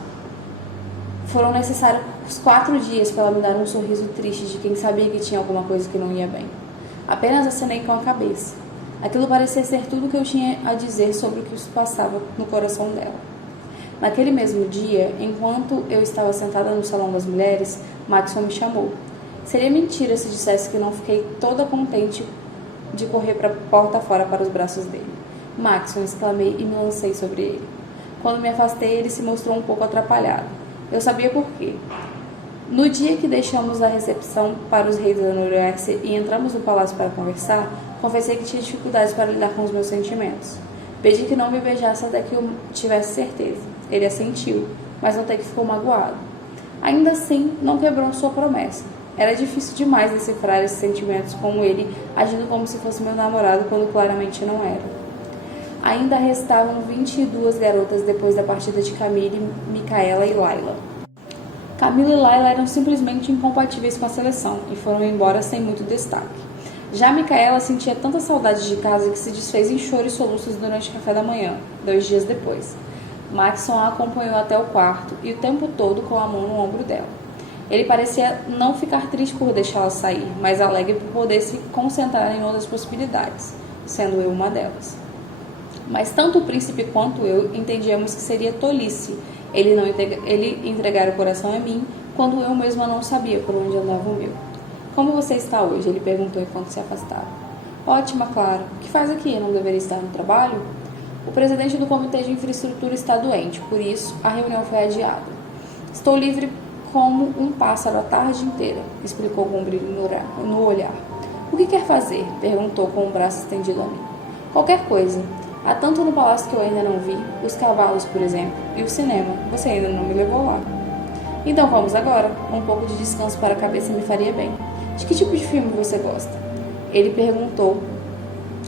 Foram necessários 4 dias para ela me dar um sorriso triste de quem sabia que tinha alguma coisa que não ia bem. Apenas acenei com a cabeça. Aquilo parecia ser tudo o que eu tinha a dizer sobre o que se passava no coração dela. Naquele mesmo dia, enquanto eu estava sentada no salão das mulheres, Maxon me chamou. Seria mentira se dissesse que não fiquei toda contente de correr para a porta fora para os braços dele. Maxon, exclamei e me lancei sobre ele. Quando me afastei, ele se mostrou um pouco atrapalhado. Eu sabia por quê. No dia que deixamos a recepção para os reis da Noroeste e entramos no palácio para conversar, confessei que tinha dificuldades para lidar com os meus sentimentos. Pedi que não me beijasse até que eu tivesse certeza. Ele assentiu, mas notei que ficou magoado. Ainda assim, não quebrou sua promessa. Era difícil demais decifrar esses sentimentos com ele agindo como se fosse meu namorado quando claramente não era. Ainda restavam 22 garotas depois da partida de Camille, Micaela e Layla. Camila e Layla eram simplesmente incompatíveis com a seleção e foram embora sem muito destaque. Já Micaela sentia tanta saudade de casa que se desfez em choro e soluços durante o café da manhã, 2 dias depois. Maxon a acompanhou até o quarto e o tempo todo com a mão no ombro dela. Ele parecia não ficar triste por deixá-la sair, mas alegre por poder se concentrar em outras possibilidades, sendo eu uma delas. Mas tanto o príncipe quanto eu entendíamos que seria tolice ele entregar o coração a mim, quando eu mesma não sabia por onde andava o meu. Como você está hoje? Ele perguntou enquanto se afastava. Ótima, claro. O que faz aqui? Não deveria estar no trabalho? O presidente do Comitê de Infraestrutura está doente, por isso a reunião foi adiada. Estou livre como um pássaro a tarde inteira, explicou com um brilho no olhar. O que quer fazer? Perguntou com o braço estendido a mim. Qualquer coisa. Há tanto no palácio que eu ainda não vi, os cavalos, por exemplo, e o cinema. Você ainda não me levou lá. Então vamos agora. Um pouco de descanso para a cabeça me faria bem. De que tipo de filme você gosta? Ele perguntou,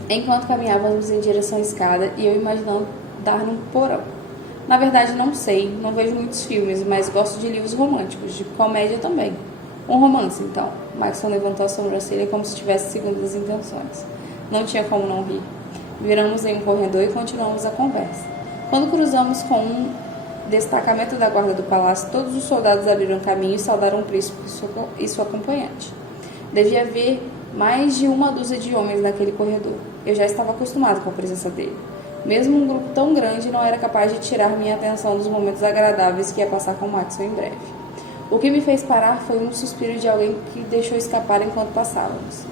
enquanto caminhávamos em direção à escada e eu imaginando dar num porão. Na verdade não sei, não vejo muitos filmes, mas gosto de livros românticos, de comédia também. Um romance, então. Maxon levantou a sobrancelha como se tivesse segundas intenções. Não tinha como não rir. Viramos em um corredor e continuamos a conversa. Quando cruzamos com um destacamento da guarda do palácio, todos os soldados abriram caminho e saudaram o príncipe e sua acompanhante. Devia haver mais de 1 dúzia de homens naquele corredor. Eu já estava acostumado com a presença dele. Mesmo um grupo tão grande não era capaz de tirar minha atenção dos momentos agradáveis que ia passar com Maxon em breve. O que me fez parar foi um suspiro de alguém que deixou escapar enquanto passávamos.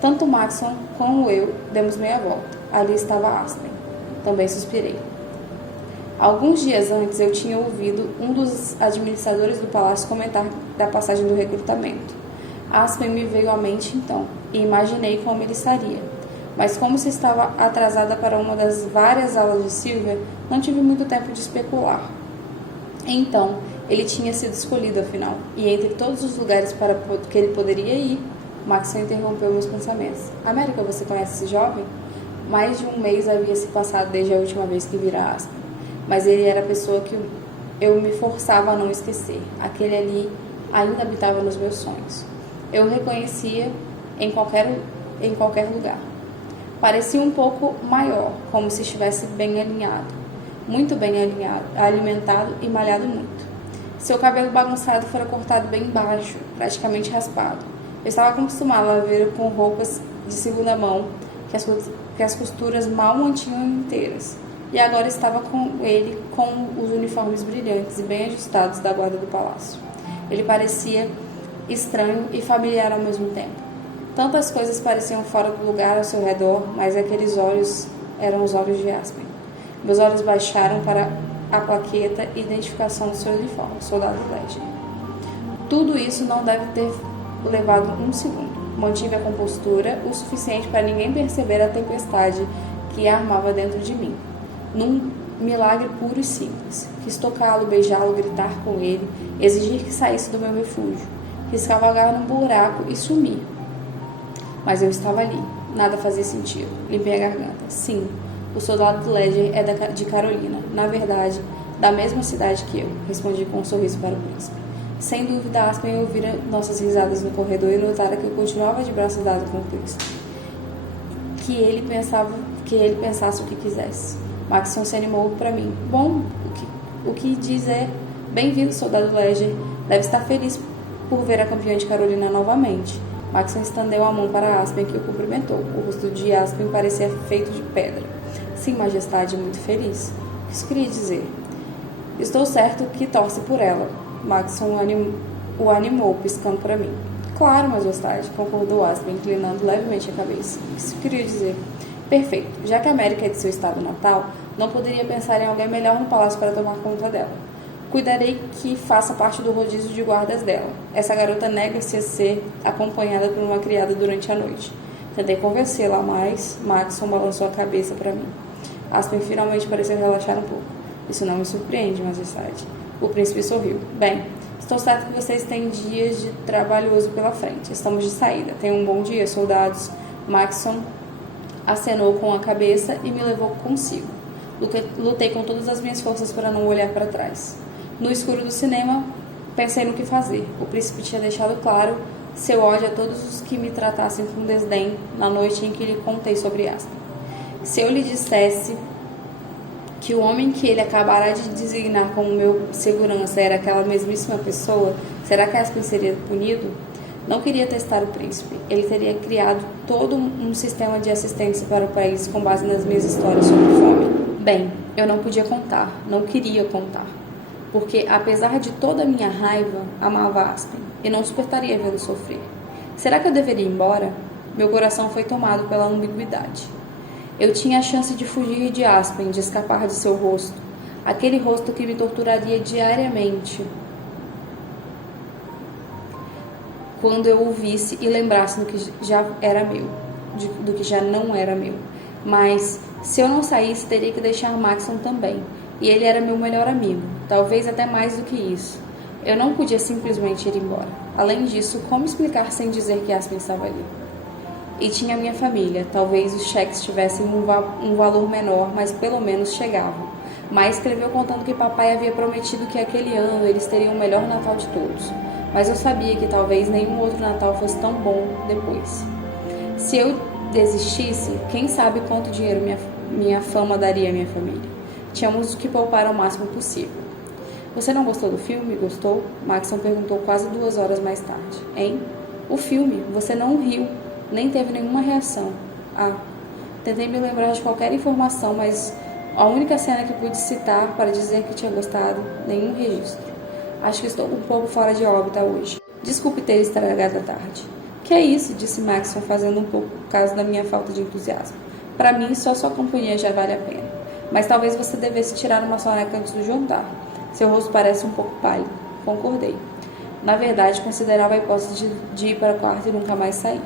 Tanto Maxon como eu demos meia volta. Ali estava Aspen. Também suspirei. Alguns dias antes eu tinha ouvido um dos administradores do palácio comentar da passagem do recrutamento. Aspen me veio à mente então, e imaginei como ele estaria. mas como se estava atrasada para uma das várias aulas de Silvia, não tive muito tempo de especular. Então, ele tinha sido escolhido afinal, e entre todos os lugares para que ele poderia ir, Maxon interrompeu meus pensamentos. América, você conhece esse jovem? Mais de um mês havia se passado desde a última vez que vira Aspen, mas ele era a pessoa que eu me forçava a não esquecer. Aquele ali ainda habitava nos meus sonhos. Eu o reconhecia em qualquer lugar. Parecia um pouco maior, como se estivesse bem alinhado, muito bem alinhado, alimentado e malhado muito. Seu cabelo bagunçado fora cortado bem baixo, praticamente raspado. Eu estava acostumada a ver com roupas de segunda mão, que as costuras mal mantinham inteiras. E agora estava com ele com os uniformes brilhantes e bem ajustados da guarda do palácio. Ele parecia estranho e familiar ao mesmo tempo. Tantas coisas pareciam fora do lugar ao seu redor, mas aqueles olhos eram os olhos de Aspen. Meus olhos baixaram para a plaqueta e identificação do seu uniforme, soldado Ledger. Tudo isso não deve ter levado um segundo. Mantive a compostura o suficiente para ninguém perceber a tempestade que armava dentro de mim. Num milagre puro e simples. Quis tocá-lo, beijá-lo, gritar com ele, exigir que saísse do meu refúgio. Quis cavalgar num buraco e sumir. Mas eu estava ali. Nada fazia sentido. Limpei a garganta. Sim, o soldado Ledger é de Carolina. Na verdade, da mesma cidade que eu. Respondi com um sorriso para o príncipe. Sem dúvida, Aspen ouvira nossas risadas no corredor e notara que eu continuava de braço dado com o príncipe. Que ele pensasse o que quisesse. Maxon se animou para mim. Bom, o que diz é... Bem-vindo, soldado Ledger. Deve estar feliz por ver a campeã de Carolina novamente. Maxon estendeu a mão para Aspen, que o cumprimentou. O rosto de Aspen parecia feito de pedra. Sim, majestade, muito feliz. O que isso queria dizer? Estou certo que torce por ela. Maxon o animou, piscando para mim. Claro, majestade, concordou Aspen, inclinando levemente a cabeça. O que isso queria dizer? Perfeito. Já que a América é de seu estado natal, não poderia pensar em alguém melhor no palácio para tomar conta dela. Cuidarei que faça parte do rodízio de guardas dela. Essa garota nega-se a ser acompanhada por uma criada durante a noite. Tentei convencê-la, mas Maxon balançou a cabeça para mim. Aspen finalmente pareceu relaxar um pouco. Isso não me surpreende, majestade. O príncipe sorriu. Bem, estou certo que vocês têm dias de trabalhoso pela frente. Estamos de saída. Tenham um bom dia, soldados. Maxon acenou com a cabeça e me levou consigo. Lutei com todas as minhas forças para não olhar para trás. No escuro do cinema, pensei no que fazer. O príncipe tinha deixado claro seu ódio a todos os que me tratassem com desdém na noite em que lhe contei sobre Aspen. Se eu lhe dissesse que o homem que ele acabara de designar como meu segurança era aquela mesmíssima pessoa, será que Aspen seria punido? Não queria testar o príncipe. Ele teria criado todo um sistema de assistência para o país com base nas minhas histórias sobre fome. Bem, eu não podia contar, não queria contar. Porque, apesar de toda a minha raiva, amava Aspen e não suportaria vê-lo sofrer. Será que eu deveria ir embora? Meu coração foi tomado pela ambiguidade. Eu tinha a chance de fugir de Aspen, de escapar de seu rosto. Aquele rosto que me torturaria diariamente quando eu o visse e lembrasse do que já era meu, do que já não era meu. Mas, se eu não saísse, teria que deixar Maxon também. E ele era meu melhor amigo, talvez até mais do que isso. Eu não podia simplesmente ir embora. Além disso, como explicar sem dizer que Aspen estava ali? E tinha minha família. Talvez os cheques tivessem um valor menor, mas pelo menos chegavam. Mas escreveu contando que papai havia prometido que aquele ano eles teriam o melhor Natal de todos. Mas eu sabia que talvez nenhum outro Natal fosse tão bom depois. Se eu desistisse, quem sabe quanto dinheiro minha fama daria à minha família. Tínhamos que poupar ao máximo possível. Você não gostou do filme? Gostou? Maxon perguntou quase 2 horas mais tarde. Hein? O filme? Você não riu, nem teve nenhuma reação. Ah, tentei me lembrar de qualquer informação, mas a única cena que pude citar para dizer que tinha gostado, nenhum registro. Acho que estou um pouco fora de órbita hoje. Desculpe ter estragado a tarde. Que é isso? Disse Maxon, fazendo um pouco caso da minha falta de entusiasmo. Para mim, só sua companhia já vale a pena. Mas talvez você devesse tirar uma soneca antes do jantar. Seu rosto parece um pouco pálido. Concordei. Na verdade, considerava a hipótese de ir para o quarto e nunca mais sair.